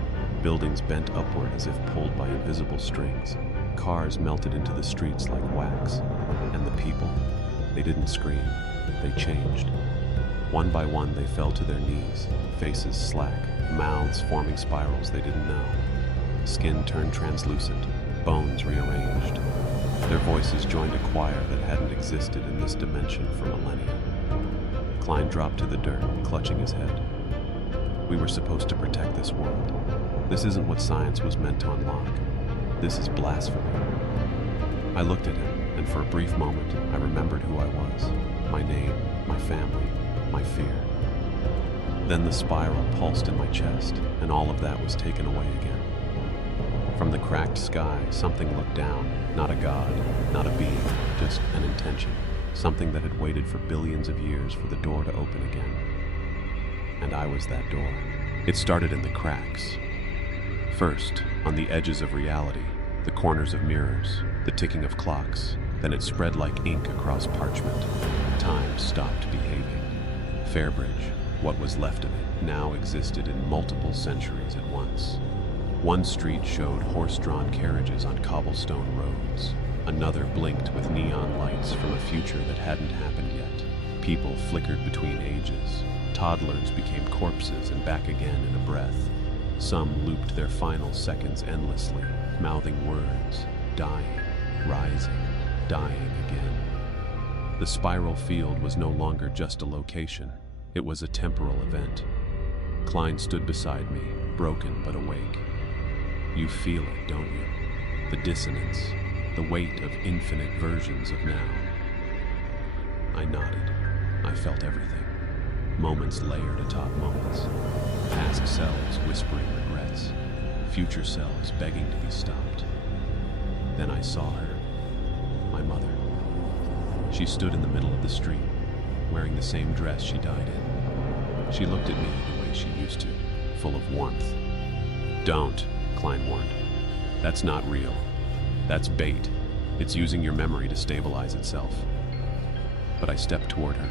Buildings bent upward as if pulled by invisible strings. Cars melted into the streets like wax. And the people, they didn't scream. They changed. One by one, they fell to their knees, faces slack, mouths forming spirals they didn't know. Skin turned translucent, bones rearranged. Their voices joined a choir that hadn't existed in this dimension for millennia. Klein dropped to the dirt, clutching his head. We were supposed to protect this world. This isn't what science was meant to unlock. This is blasphemy. I looked at him, and for a brief moment, I remembered who I was. My name, my family, my fear. Then the spiral pulsed in my chest, and all of that was taken away again. From the cracked sky, something looked down. Not a god, not a being, just an intention. Something that had waited for billions of years for the door to open again. And I was that door. It started in the cracks. First, on the edges of reality, the corners of mirrors, the ticking of clocks. Then it spread like ink across parchment. Time stopped behaving. Fairbridge, what was left of it, now existed in multiple centuries at once. One street showed horse-drawn carriages on cobblestone roads. Another blinked with neon lights from a future that hadn't happened yet. People flickered between ages. Toddlers became corpses and back again in a breath. Some looped their final seconds endlessly, mouthing words, dying, rising, dying again. The spiral field was no longer just a location. It was a temporal event. Klein stood beside me, broken but awake. You feel it, don't you? The dissonance, the weight of infinite versions of now. I nodded. I felt everything. Moments layered atop moments. Past selves whispering regrets. Future selves begging to be stopped. Then I saw her. My mother. She stood in the middle of the street, wearing the same dress she died in. She looked at me the way she used to, full of warmth. "Don't," Klein warned. That's not real. That's bait. It's using your memory to stabilize itself. But I stepped toward her,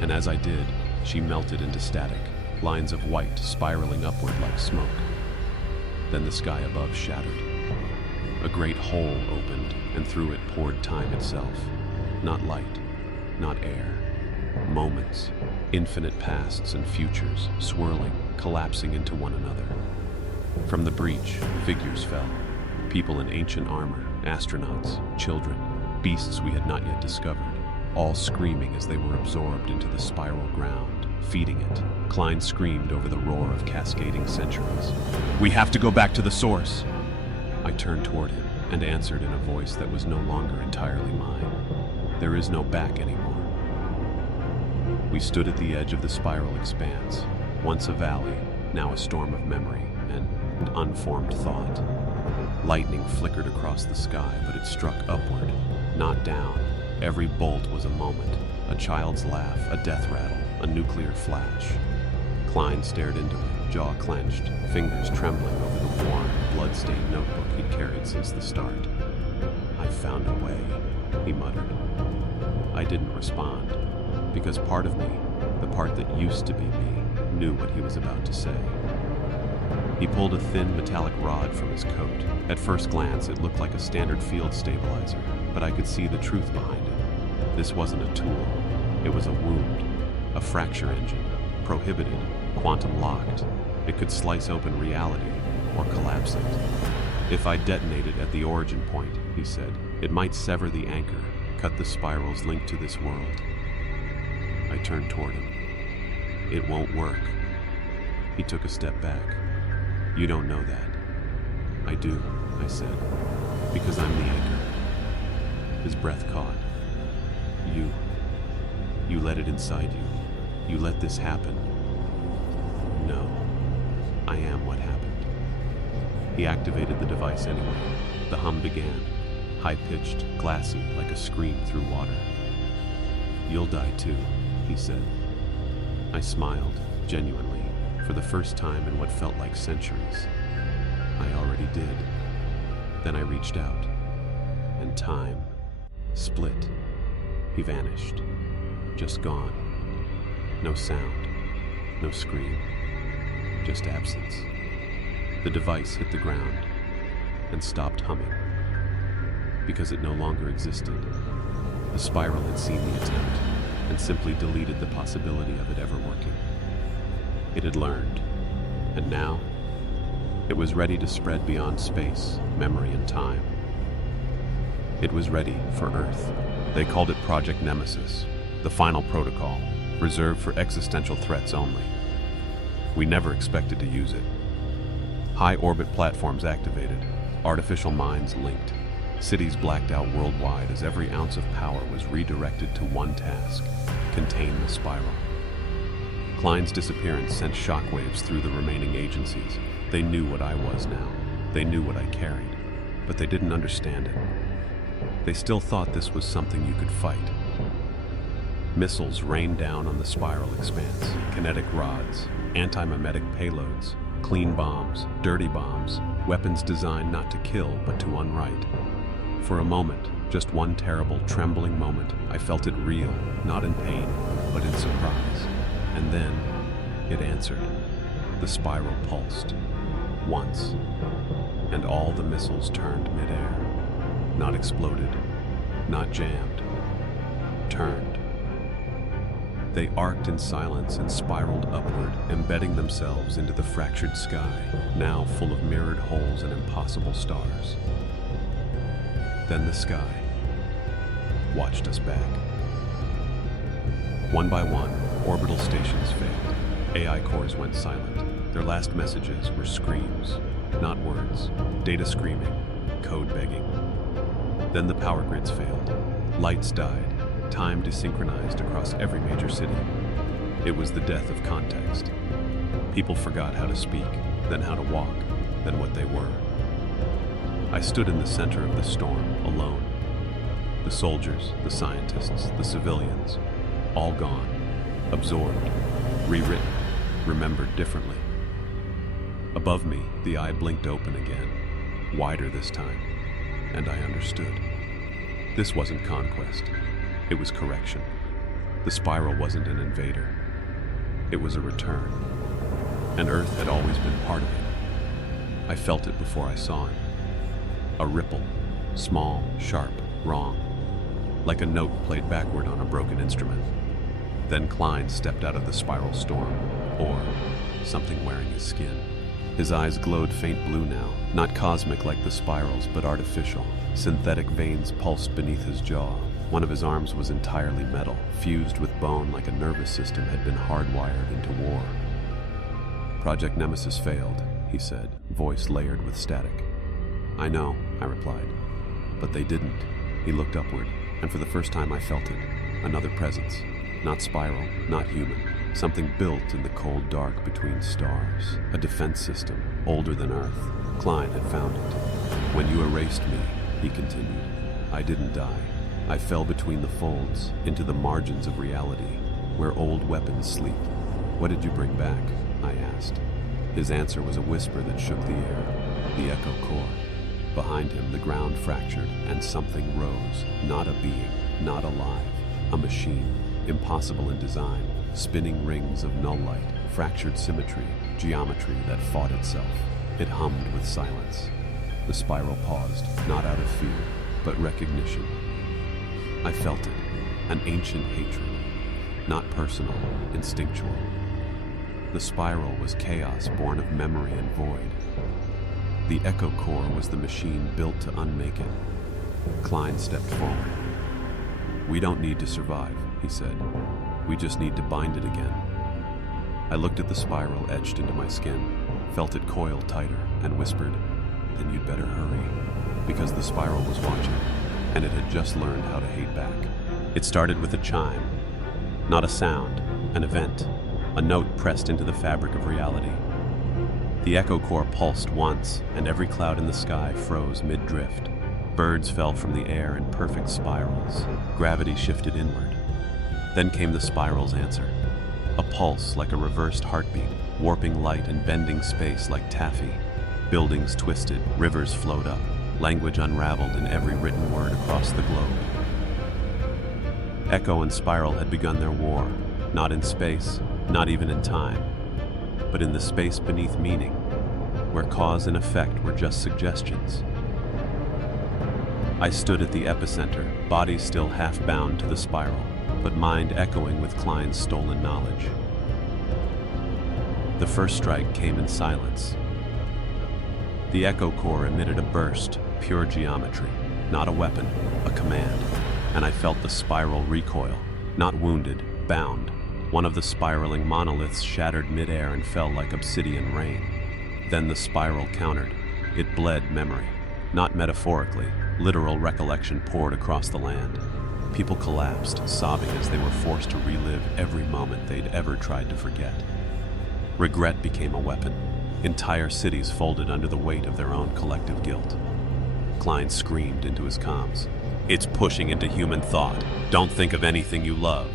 and as I did, she melted into static, lines of white spiraling upward like smoke. Then the sky above shattered. A great hole opened, and through it poured time itself. Not light, not air. Moments, infinite pasts and futures, swirling, collapsing into one another. From the breach, figures fell. People in ancient armor, astronauts, children, beasts we had not yet discovered, all screaming as they were absorbed into the spiral ground, feeding it. Klein screamed over the roar of cascading centuries. "We have to go back to the source!" I turned toward him and answered in a voice that was no longer entirely mine. There is no back anymore. We stood at the edge of the spiral expanse, once a valley, now a storm of memory and unformed thought. Lightning flickered across the sky, but it struck upward, not down. Every bolt was a moment, a child's laugh, a death rattle, a nuclear flash. Klein stared into it, jaw clenched, fingers trembling over the worn, blood-stained notebook he'd carried since the start. "I found a way," he muttered. I didn't respond, because part of me, the part that used to be me, knew what he was about to say. He pulled a thin metallic rod from his coat. At first glance, it looked like a standard field stabilizer, but I could see the truth behind it. This wasn't a tool. It was a wound, a fracture engine, prohibited, quantum locked. It could slice open reality or collapse it. "If I detonate it at the origin point," he said, "it might sever the anchor, cut the spirals linked to this world." I turned toward him. "It won't work." He took a step back. "You don't know that." "I do," I said, "because I'm the anchor." His breath caught. You let it inside you. You let this happen." "No, I am what happened." He activated the device anyway. The hum began, high-pitched, glassy, like a scream through water. "You'll die too," he said. I smiled, genuinely, for the first time in what felt like centuries. I already did. Then I reached out, and time split. He vanished, just gone. No sound, no scream, just absence. The device hit the ground and stopped humming, because it no longer existed. The spiral had seen the attempt and simply deleted the possibility of it ever working. It had learned, and now it was ready to spread beyond space, memory, and time. It was ready for Earth. They called it Project Nemesis, the final protocol, reserved for existential threats only. We never expected to use it. High-orbit platforms activated, artificial minds linked, cities blacked out worldwide as every ounce of power was redirected to one task: contain the spiral. Klein's disappearance sent shockwaves through the remaining agencies. They knew what I was now. They knew what I carried, but they didn't understand it. They still thought this was something you could fight. Missiles rained down on the spiral expanse, kinetic rods, anti-mimetic payloads, clean bombs, dirty bombs, weapons designed not to kill but to unright. For a moment, just one terrible, trembling moment, I felt it real, not in pain, but in surprise. And then, it answered. The spiral pulsed. Once. And all the missiles turned midair. Not exploded. Not jammed. Turned. They arced in silence and spiraled upward, embedding themselves into the fractured sky, now full of mirrored holes and impossible stars. Then the sky watched us back. One by one, orbital stations failed. AI cores went silent. Their last messages were screams, not words. Data screaming, code begging. Then the power grids failed. Lights died. Time desynchronized across every major city. It was the death of context. People forgot how to speak, then how to walk, then what they were. I stood in the center of the storm, alone. The soldiers, the scientists, the civilians, all gone, absorbed, rewritten, remembered differently. Above me, the eye blinked open again. wider this time, and I understood. This wasn't conquest. It was correction. The spiral wasn't an invader. It was a return. And Earth had always been part of it. I felt it before I saw it. A ripple, small, sharp, wrong, like a note played backward on a broken instrument. Then Klein stepped out of the spiral storm, or something wearing his skin. His eyes glowed faint blue now, not cosmic like the spirals, but artificial. Synthetic veins pulsed beneath his jaw. One of his arms was entirely metal, fused with bone like a nervous system had been hardwired into war. Project Nemesis failed, he said, voice layered with static. I know, I replied. But they didn't. He looked upward, and for the first time I felt it. Another presence. Not spiral, not human. Something built in the cold dark between stars. A defense system, older than Earth. Klein had found it. When you erased me, he continued, I didn't die. I fell between the folds, into the margins of reality, where old weapons sleep. What did you bring back? I asked. His answer was a whisper that shook the air. The echo core. Behind him, the ground fractured, and something rose. Not a being, not alive. A machine, impossible in design. Spinning rings of null light, fractured symmetry, geometry that fought itself. It hummed with silence. The spiral paused, not out of fear, but recognition. I felt it, an ancient hatred. Not personal, instinctual. The spiral was chaos born of memory and void. The echo core was the machine built to unmake it. Klein stepped forward. We don't need to survive, he said. We just need to bind it again. I looked at the spiral etched into my skin, felt it coil tighter, and whispered, then you'd better hurry, because the spiral was watching, and it had just learned how to hate back. It started with a chime, not a sound, an event, a note pressed into the fabric of reality. The echo core pulsed once, and every cloud in the sky froze mid-drift. Birds fell from the air in perfect spirals. Gravity shifted inward. Then came the spiral's answer. A pulse like a reversed heartbeat, warping light and bending space like taffy. Buildings twisted, rivers flowed up, language unraveled in every written word across the globe. Echo and spiral had begun their war, not in space, not even in time, but in the space beneath meaning, where cause and effect were just suggestions. I stood at the epicenter, body still half bound to the spiral, but mind echoing with Klein's stolen knowledge. The first strike came in silence. The echo core emitted a burst, pure geometry, not a weapon, a command, and I felt the spiral recoil, not wounded, bound. One of the spiraling monoliths shattered midair and fell like obsidian rain. Then the spiral countered. It bled memory, not metaphorically. Literal recollection poured across the land. People collapsed, sobbing as they were forced to relive every moment they'd ever tried to forget. Regret became a weapon. Entire cities folded under the weight of their own collective guilt. Klein screamed into his comms. It's pushing into human thought. Don't think of anything you love.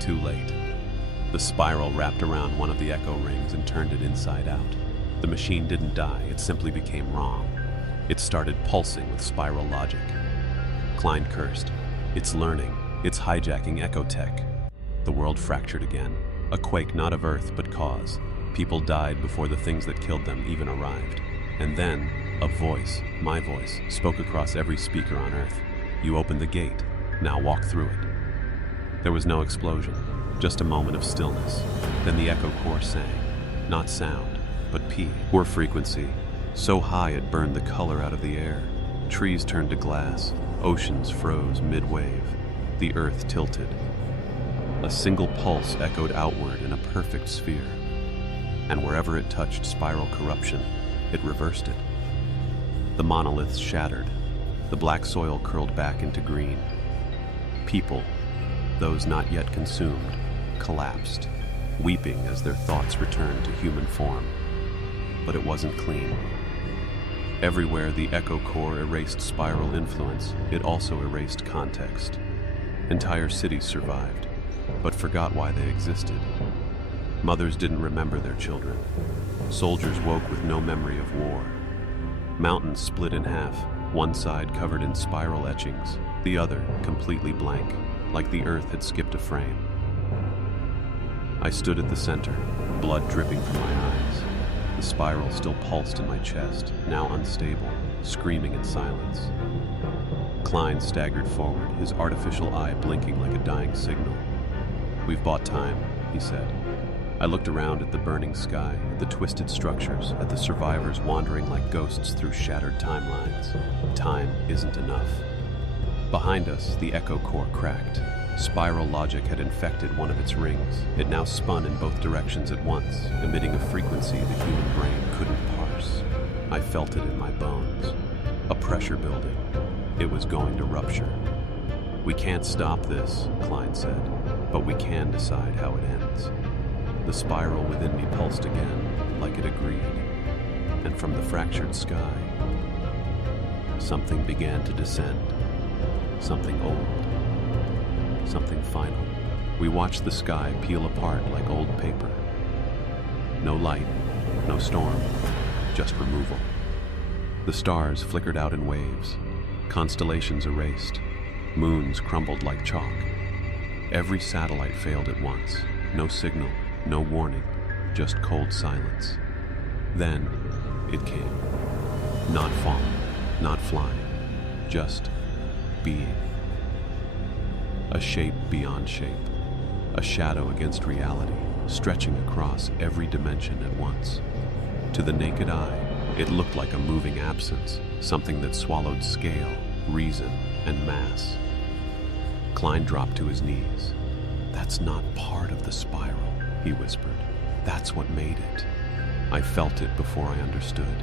Too late. The spiral wrapped around one of the echo rings and turned it inside out. The machine didn't die, it simply became wrong. It started pulsing with spiral logic. Klein cursed. It's learning. It's hijacking echo tech. The world fractured again. A quake not of Earth, but cause. People died before the things that killed them even arrived. And then, a voice, my voice, spoke across every speaker on Earth. You opened the gate. Now walk through it. There was no explosion, just a moment of stillness. Then the echo core sang. Not sound, but P, or frequency. So high it burned the color out of the air. Trees turned to glass. Oceans froze mid-wave. The earth tilted. A single pulse echoed outward in a perfect sphere. And wherever it touched spiral corruption, it reversed it. The monoliths shattered. The black soil curled back into green. People, those not yet consumed, collapsed, weeping as their thoughts returned to human form. But it wasn't clean. Everywhere the echo core erased spiral influence, it also erased context. Entire cities survived, but forgot why they existed. Mothers didn't remember their children. Soldiers woke with no memory of war. Mountains split in half, one side covered in spiral etchings, the other completely blank, like the earth had skipped a frame. I stood at the center, blood dripping from my eyes. The spiral still pulsed in my chest, now unstable, screaming in silence. Klein staggered forward, his artificial eye blinking like a dying signal. "We've bought time," he said. I looked around at the burning sky, at the twisted structures, at the survivors wandering like ghosts through shattered timelines. Time isn't enough. Behind us, the echo core cracked. Spiral logic had infected one of its rings. It now spun in both directions at once, emitting a frequency the human brain couldn't parse. I felt it in my bones. A pressure building. It was going to rupture. "We can't stop this," Klein said, "but we can decide how it ends." The spiral within me pulsed again, like it agreed. And from the fractured sky, something began to descend. Something old. Something final. We watched the sky peel apart like old paper. No light, no storm, just removal. The stars flickered out in waves. Constellations erased. Moons crumbled like chalk. Every satellite failed at once. No signal, no warning, just cold silence. Then it came. Not falling, not flying, just being. A shape beyond shape. A shadow against reality, stretching across every dimension at once. To the naked eye, it looked like a moving absence, something that swallowed scale, reason, and mass. Klein dropped to his knees. "That's not part of the spiral," he whispered. "That's what made it." I felt it before I understood.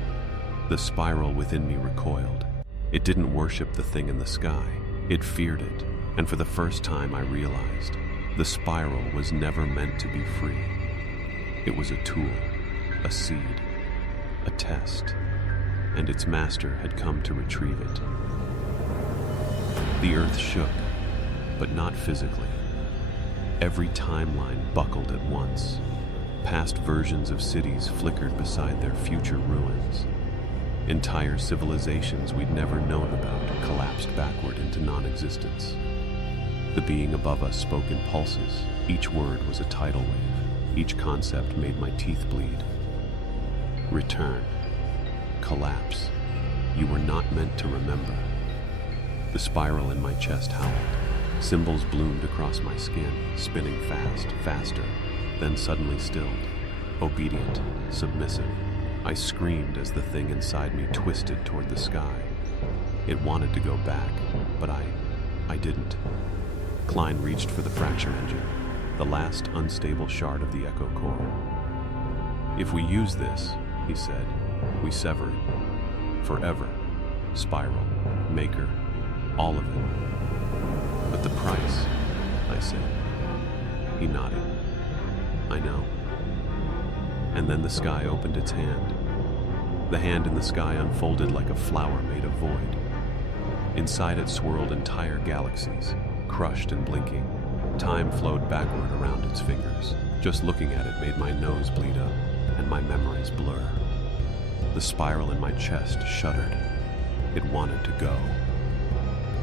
The spiral within me recoiled. It didn't worship the thing in the sky. It feared it. And for the first time I realized the spiral was never meant to be free. It was a tool, a seed, a test, and its master had come to retrieve it. The earth shook, but not physically. Every timeline buckled at once. Past versions of cities flickered beside their future ruins. Entire civilizations we'd never known about collapsed backward into non-existence. The being above us spoke in pulses. Each word was a tidal wave. Each concept made my teeth bleed. Return. Collapse. You were not meant to remember. The spiral in my chest howled. Symbols bloomed across my skin, spinning fast, faster, then suddenly stilled. Obedient, submissive. I screamed as the thing inside me twisted toward the sky. It wanted to go back, but I didn't. Klein reached for the fracture engine, the last unstable shard of the echo core. "If we use this," he said, "we sever it. Forever. Spiral, maker, all of it." "But the price," I said. He nodded. "I know." And then the sky opened its hand. The hand in the sky unfolded like a flower made of void. Inside it swirled entire galaxies, crushed and blinking. Time flowed backward around its fingers. Just looking at it made my nose bleed up and my memories blur. The spiral in my chest shuddered. It wanted to go,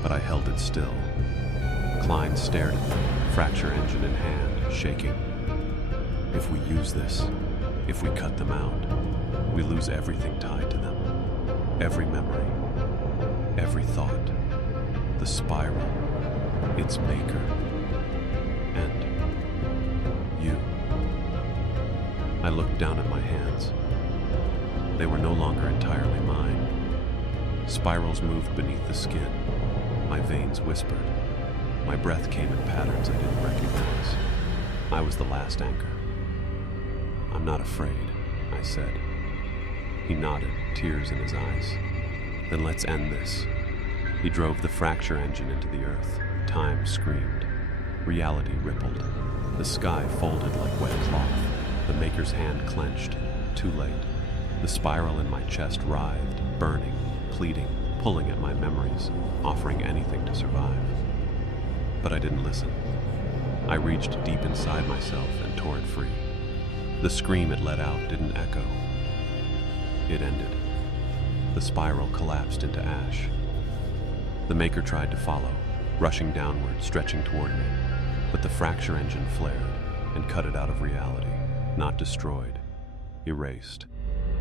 but I held it still. Klein stared at me, fracture engine in hand, shaking. "If we use this, if we cut them out, we lose everything tied to them. Every memory, every thought, the spiral, its maker, and you." I looked down at my hands. They were no longer entirely mine. Spirals moved beneath the skin. My veins whispered. My breath came in patterns I didn't recognize. I was the last anchor. "I'm not afraid," I said. He nodded, tears in his eyes. "Then let's end this." He drove the fracture engine into the earth. Time screamed. Reality rippled. The sky folded like wet cloth. The maker's hand clenched. Too late. The spiral in my chest writhed, burning, pleading, pulling at my memories, offering anything to survive. But I didn't listen. I reached deep inside myself and tore it free. The scream it let out didn't echo. It ended. The spiral collapsed into ash. The Maker tried to follow, rushing downward, stretching toward me, but the fracture engine flared and cut it out of reality, not destroyed, erased,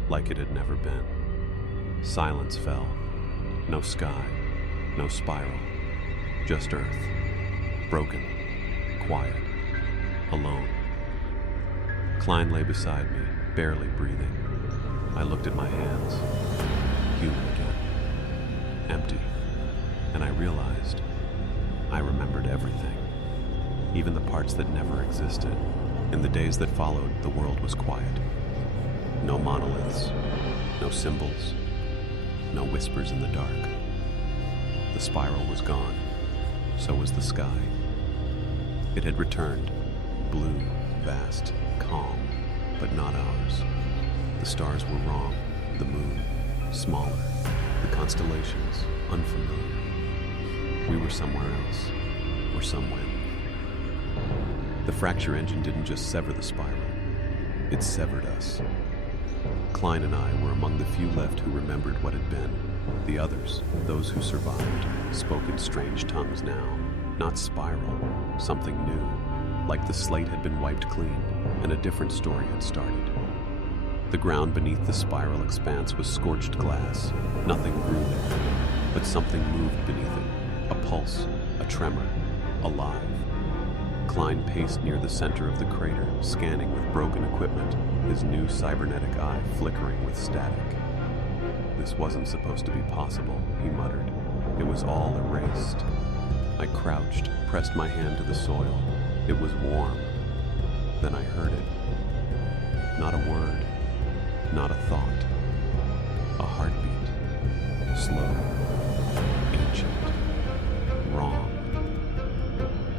like it had never been. Silence fell. No sky, no spiral, just Earth, broken, quiet, alone. Klein lay beside me, barely breathing. I looked at my hands, human again, empty, and I realized I remembered everything, even the parts that never existed. In the days that followed, the world was quiet. No monoliths, no symbols, no whispers in the dark. The spiral was gone, so was the sky. It had returned, blue, vast, calm, but not ours. The stars were wrong, the moon, smaller, the constellations, unfamiliar. We were somewhere else, or somewhere. The fracture engine didn't just sever the spiral, it severed us. Klein and I were among the few left who remembered what had been. The others, those who survived, spoke in strange tongues now. Not spiral, something new, like the slate had been wiped clean and a different story had started. The ground beneath the spiral expanse was scorched glass. Nothing grew there, but something moved beneath it. A pulse, a tremor, alive. Klein paced near the center of the crater, scanning with broken equipment, his new cybernetic eye flickering with static. This wasn't supposed to be possible, he muttered. It was all erased. I crouched, pressed my hand to the soil. It was warm. Then I heard it. Not a word, not a thought. A heartbeat. Slow. Ancient. Wrong.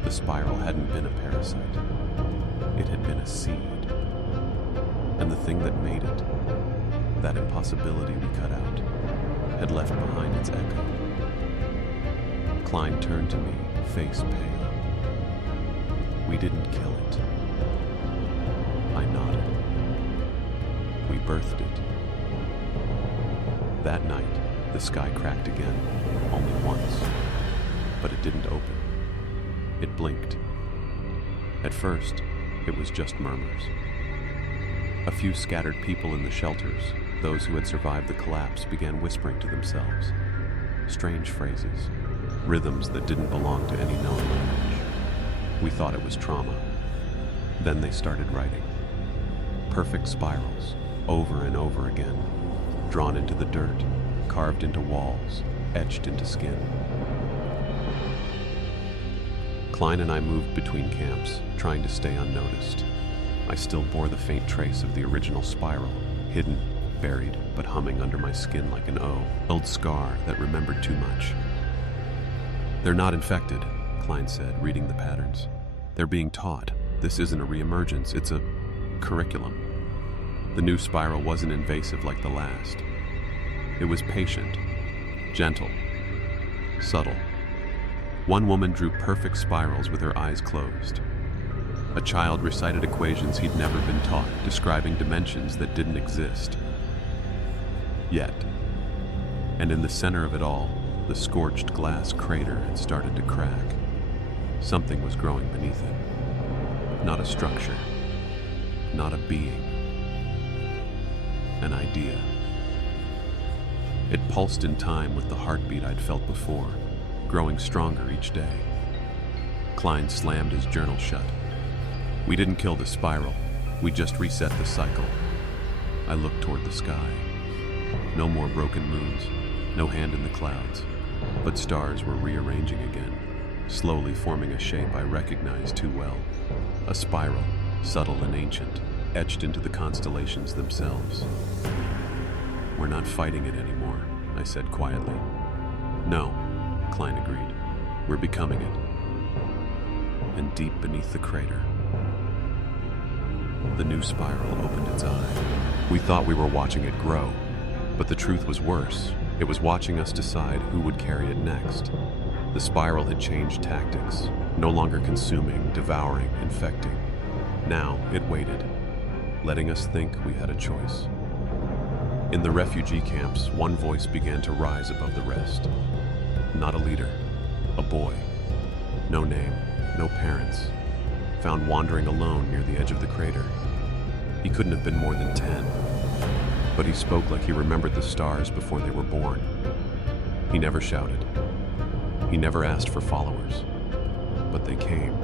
The spiral hadn't been a parasite. It had been a seed. And the thing that made it, that impossibility we cut out, had left behind its echo. Klein turned to me, face pale. We didn't kill it. I nodded. We birthed it. That night, the sky cracked again, only once. But it didn't open. It blinked. At first, it was just murmurs. A few scattered people in the shelters, those who had survived the collapse, began whispering to themselves. Strange phrases, rhythms that didn't belong to any known language. We thought it was trauma. Then they started writing. Perfect spirals, over and over again, drawn into the dirt, carved into walls, etched into skin. Klein and I moved between camps, trying to stay unnoticed. I still bore the faint trace of the original spiral, hidden, buried, but humming under my skin like an old scar that remembered too much. They're not infected, Klein said, reading the patterns. They're being taught. This isn't a reemergence, it's a curriculum. The new spiral wasn't invasive like the last. It was patient, gentle, subtle. One woman drew perfect spirals with her eyes closed. A child recited equations he'd never been taught, describing dimensions that didn't exist. Yet, and in the center of it all, the scorched glass crater had started to crack. Something was growing beneath it. Not a structure, not a being. An idea. It pulsed in time with the heartbeat I'd felt before, growing stronger each day. Klein slammed his journal shut. We didn't kill the spiral, we just reset the cycle. I looked toward the sky. No more broken moons, no hand in the clouds, but stars were rearranging again, slowly forming a shape I recognized too well. A spiral, subtle and ancient, etched into the constellations themselves. We're not fighting it anymore, I said quietly. No, Klein agreed. We're becoming it. And deep beneath the crater, the new spiral opened its eye. We thought we were watching it grow, but the truth was worse. It was watching us decide who would carry it next. The spiral had changed tactics, no longer consuming, devouring, infecting. Now it waited, letting us think we had a choice. In the refugee camps, one voice began to rise above the rest. Not a leader, a boy. No name, no parents. Found wandering alone near the edge of the crater. He couldn't have been more than 10, but he spoke like he remembered the stars before they were born. He never shouted. He never asked for followers, but they came.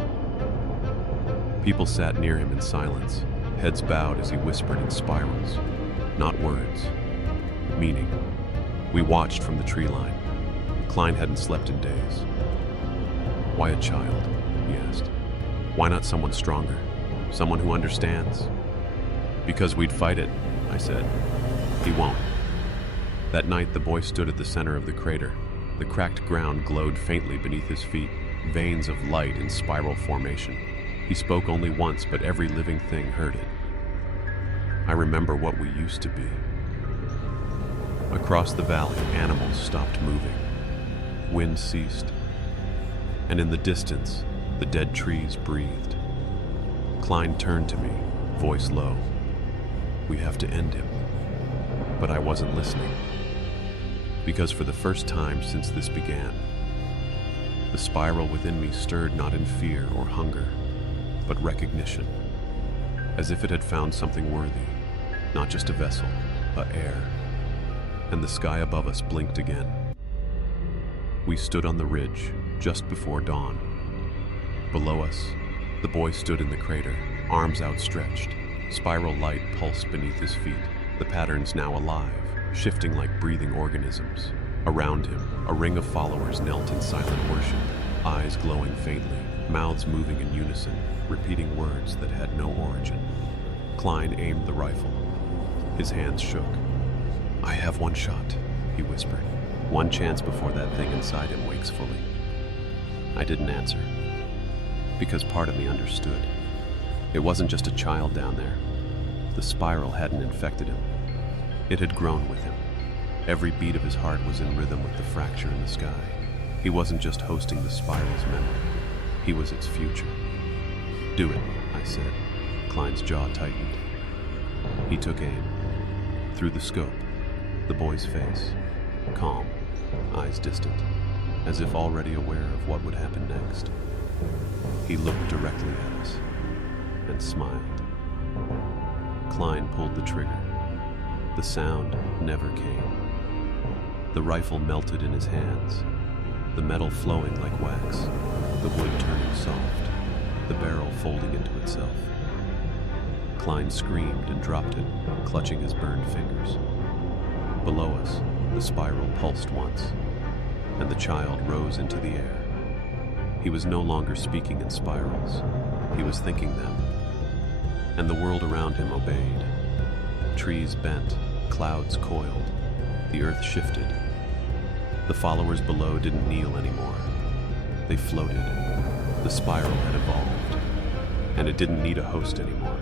People sat near him in silence, heads bowed as he whispered in spirals. Not words, meaning. We watched from the tree line. Klein hadn't slept in days. Why a child? He asked. Why not someone stronger? Someone who understands? Because we'd fight it, I said. He won't. That night, the boy stood at the center of the crater. The cracked ground glowed faintly beneath his feet, veins of light in spiral formation. He spoke only once, but every living thing heard it. I remember what we used to be. Across the valley, animals stopped moving. Wind ceased. And in the distance, the dead trees breathed. Klein turned to me, voice low. We have to end him. But I wasn't listening. Because for the first time since this began, the spiral within me stirred not in fear or hunger, but recognition, as if it had found something worthy, not just a vessel, but air. And the sky above us blinked again. We stood on the ridge, just before dawn. Below us, the boy stood in the crater, arms outstretched. Spiral light pulsed beneath his feet, the patterns now alive, shifting like breathing organisms. Around him, a ring of followers knelt in silent worship, eyes glowing faintly, mouths moving in unison, repeating words that had no origin. Klein aimed the rifle. His hands shook. I have one shot, he whispered. One chance before that thing inside him wakes fully. I didn't answer, because part of me understood. It wasn't just a child down there. The spiral hadn't infected him. It had grown with him. Every beat of his heart was in rhythm with the fracture in the sky. He wasn't just hosting the spiral's memory. He was its future. Do it, I said. Klein's jaw tightened. He took aim. Through the scope, the boy's face, calm, eyes distant, as if already aware of what would happen next. He looked directly at us and smiled. Klein pulled the trigger. The sound never came. The rifle melted in his hands, the metal flowing like wax, the wood turning soft, the barrel folding into itself. Klein screamed and dropped it, clutching his burned fingers. Below us, the spiral pulsed once, and the child rose into the air. He was no longer speaking in spirals. He was thinking them. And the world around him obeyed. Trees bent, clouds coiled, the earth shifted. The followers below didn't kneel anymore. They floated. The spiral had evolved, and it didn't need a host anymore.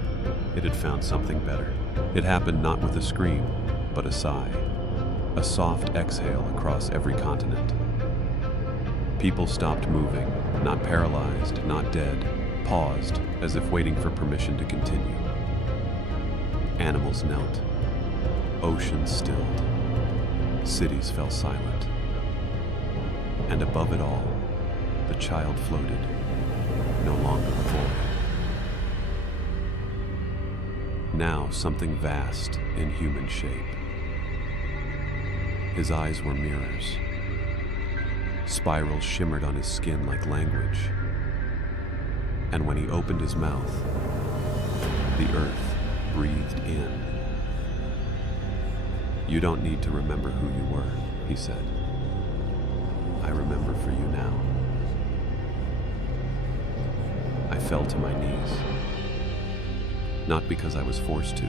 It had found something better. It happened not with a scream, but a sigh, a soft exhale across every continent. People stopped moving, not paralyzed, not dead, paused, as if waiting for permission to continue. Animals knelt. Oceans stilled. Cities fell silent. And above it all, the child floated, no longer a boy. Now something vast in human shape. His eyes were mirrors. Spirals shimmered on his skin like language. And when he opened his mouth, the earth breathed in. You don't need to remember who you were, he said. I remember for you now. I fell to my knees. Not because I was forced to,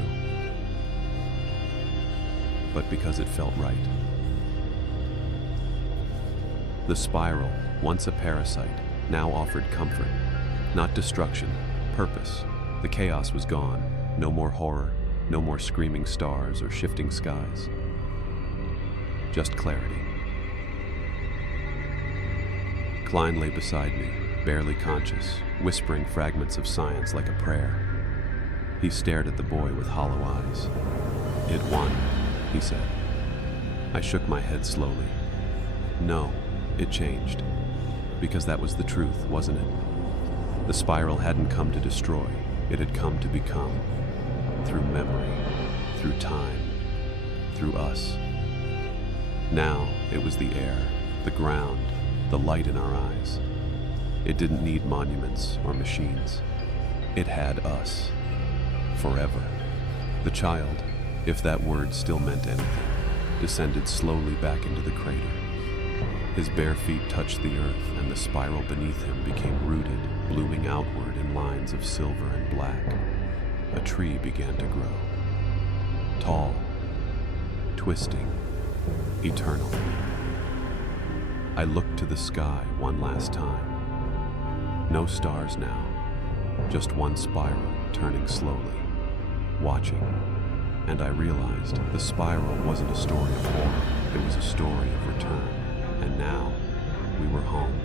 but because it felt right. The spiral, once a parasite, now offered comfort, not destruction, purpose. The chaos was gone. No more horror, no more screaming stars or shifting skies. Just clarity. Klein lay beside me, barely conscious, whispering fragments of science like a prayer. He stared at the boy with hollow eyes. It won, he said. I shook my head slowly. No, it changed. Because that was the truth, wasn't it? The spiral hadn't come to destroy, it had come to become. Through memory, through time, through us. Now it was the air, the ground, the light in our eyes. It didn't need monuments or machines. It had us. Forever. The child, if that word still meant anything, descended slowly back into the crater. His bare feet touched the earth, and the spiral beneath him became rooted, blooming outward in lines of silver and black. A tree began to grow. Tall, twisting, eternal. I looked to the sky one last time. No stars now, just one spiral turning slowly, watching. And I realized the spiral wasn't a story of horror, it was a story of return. And now, we were home.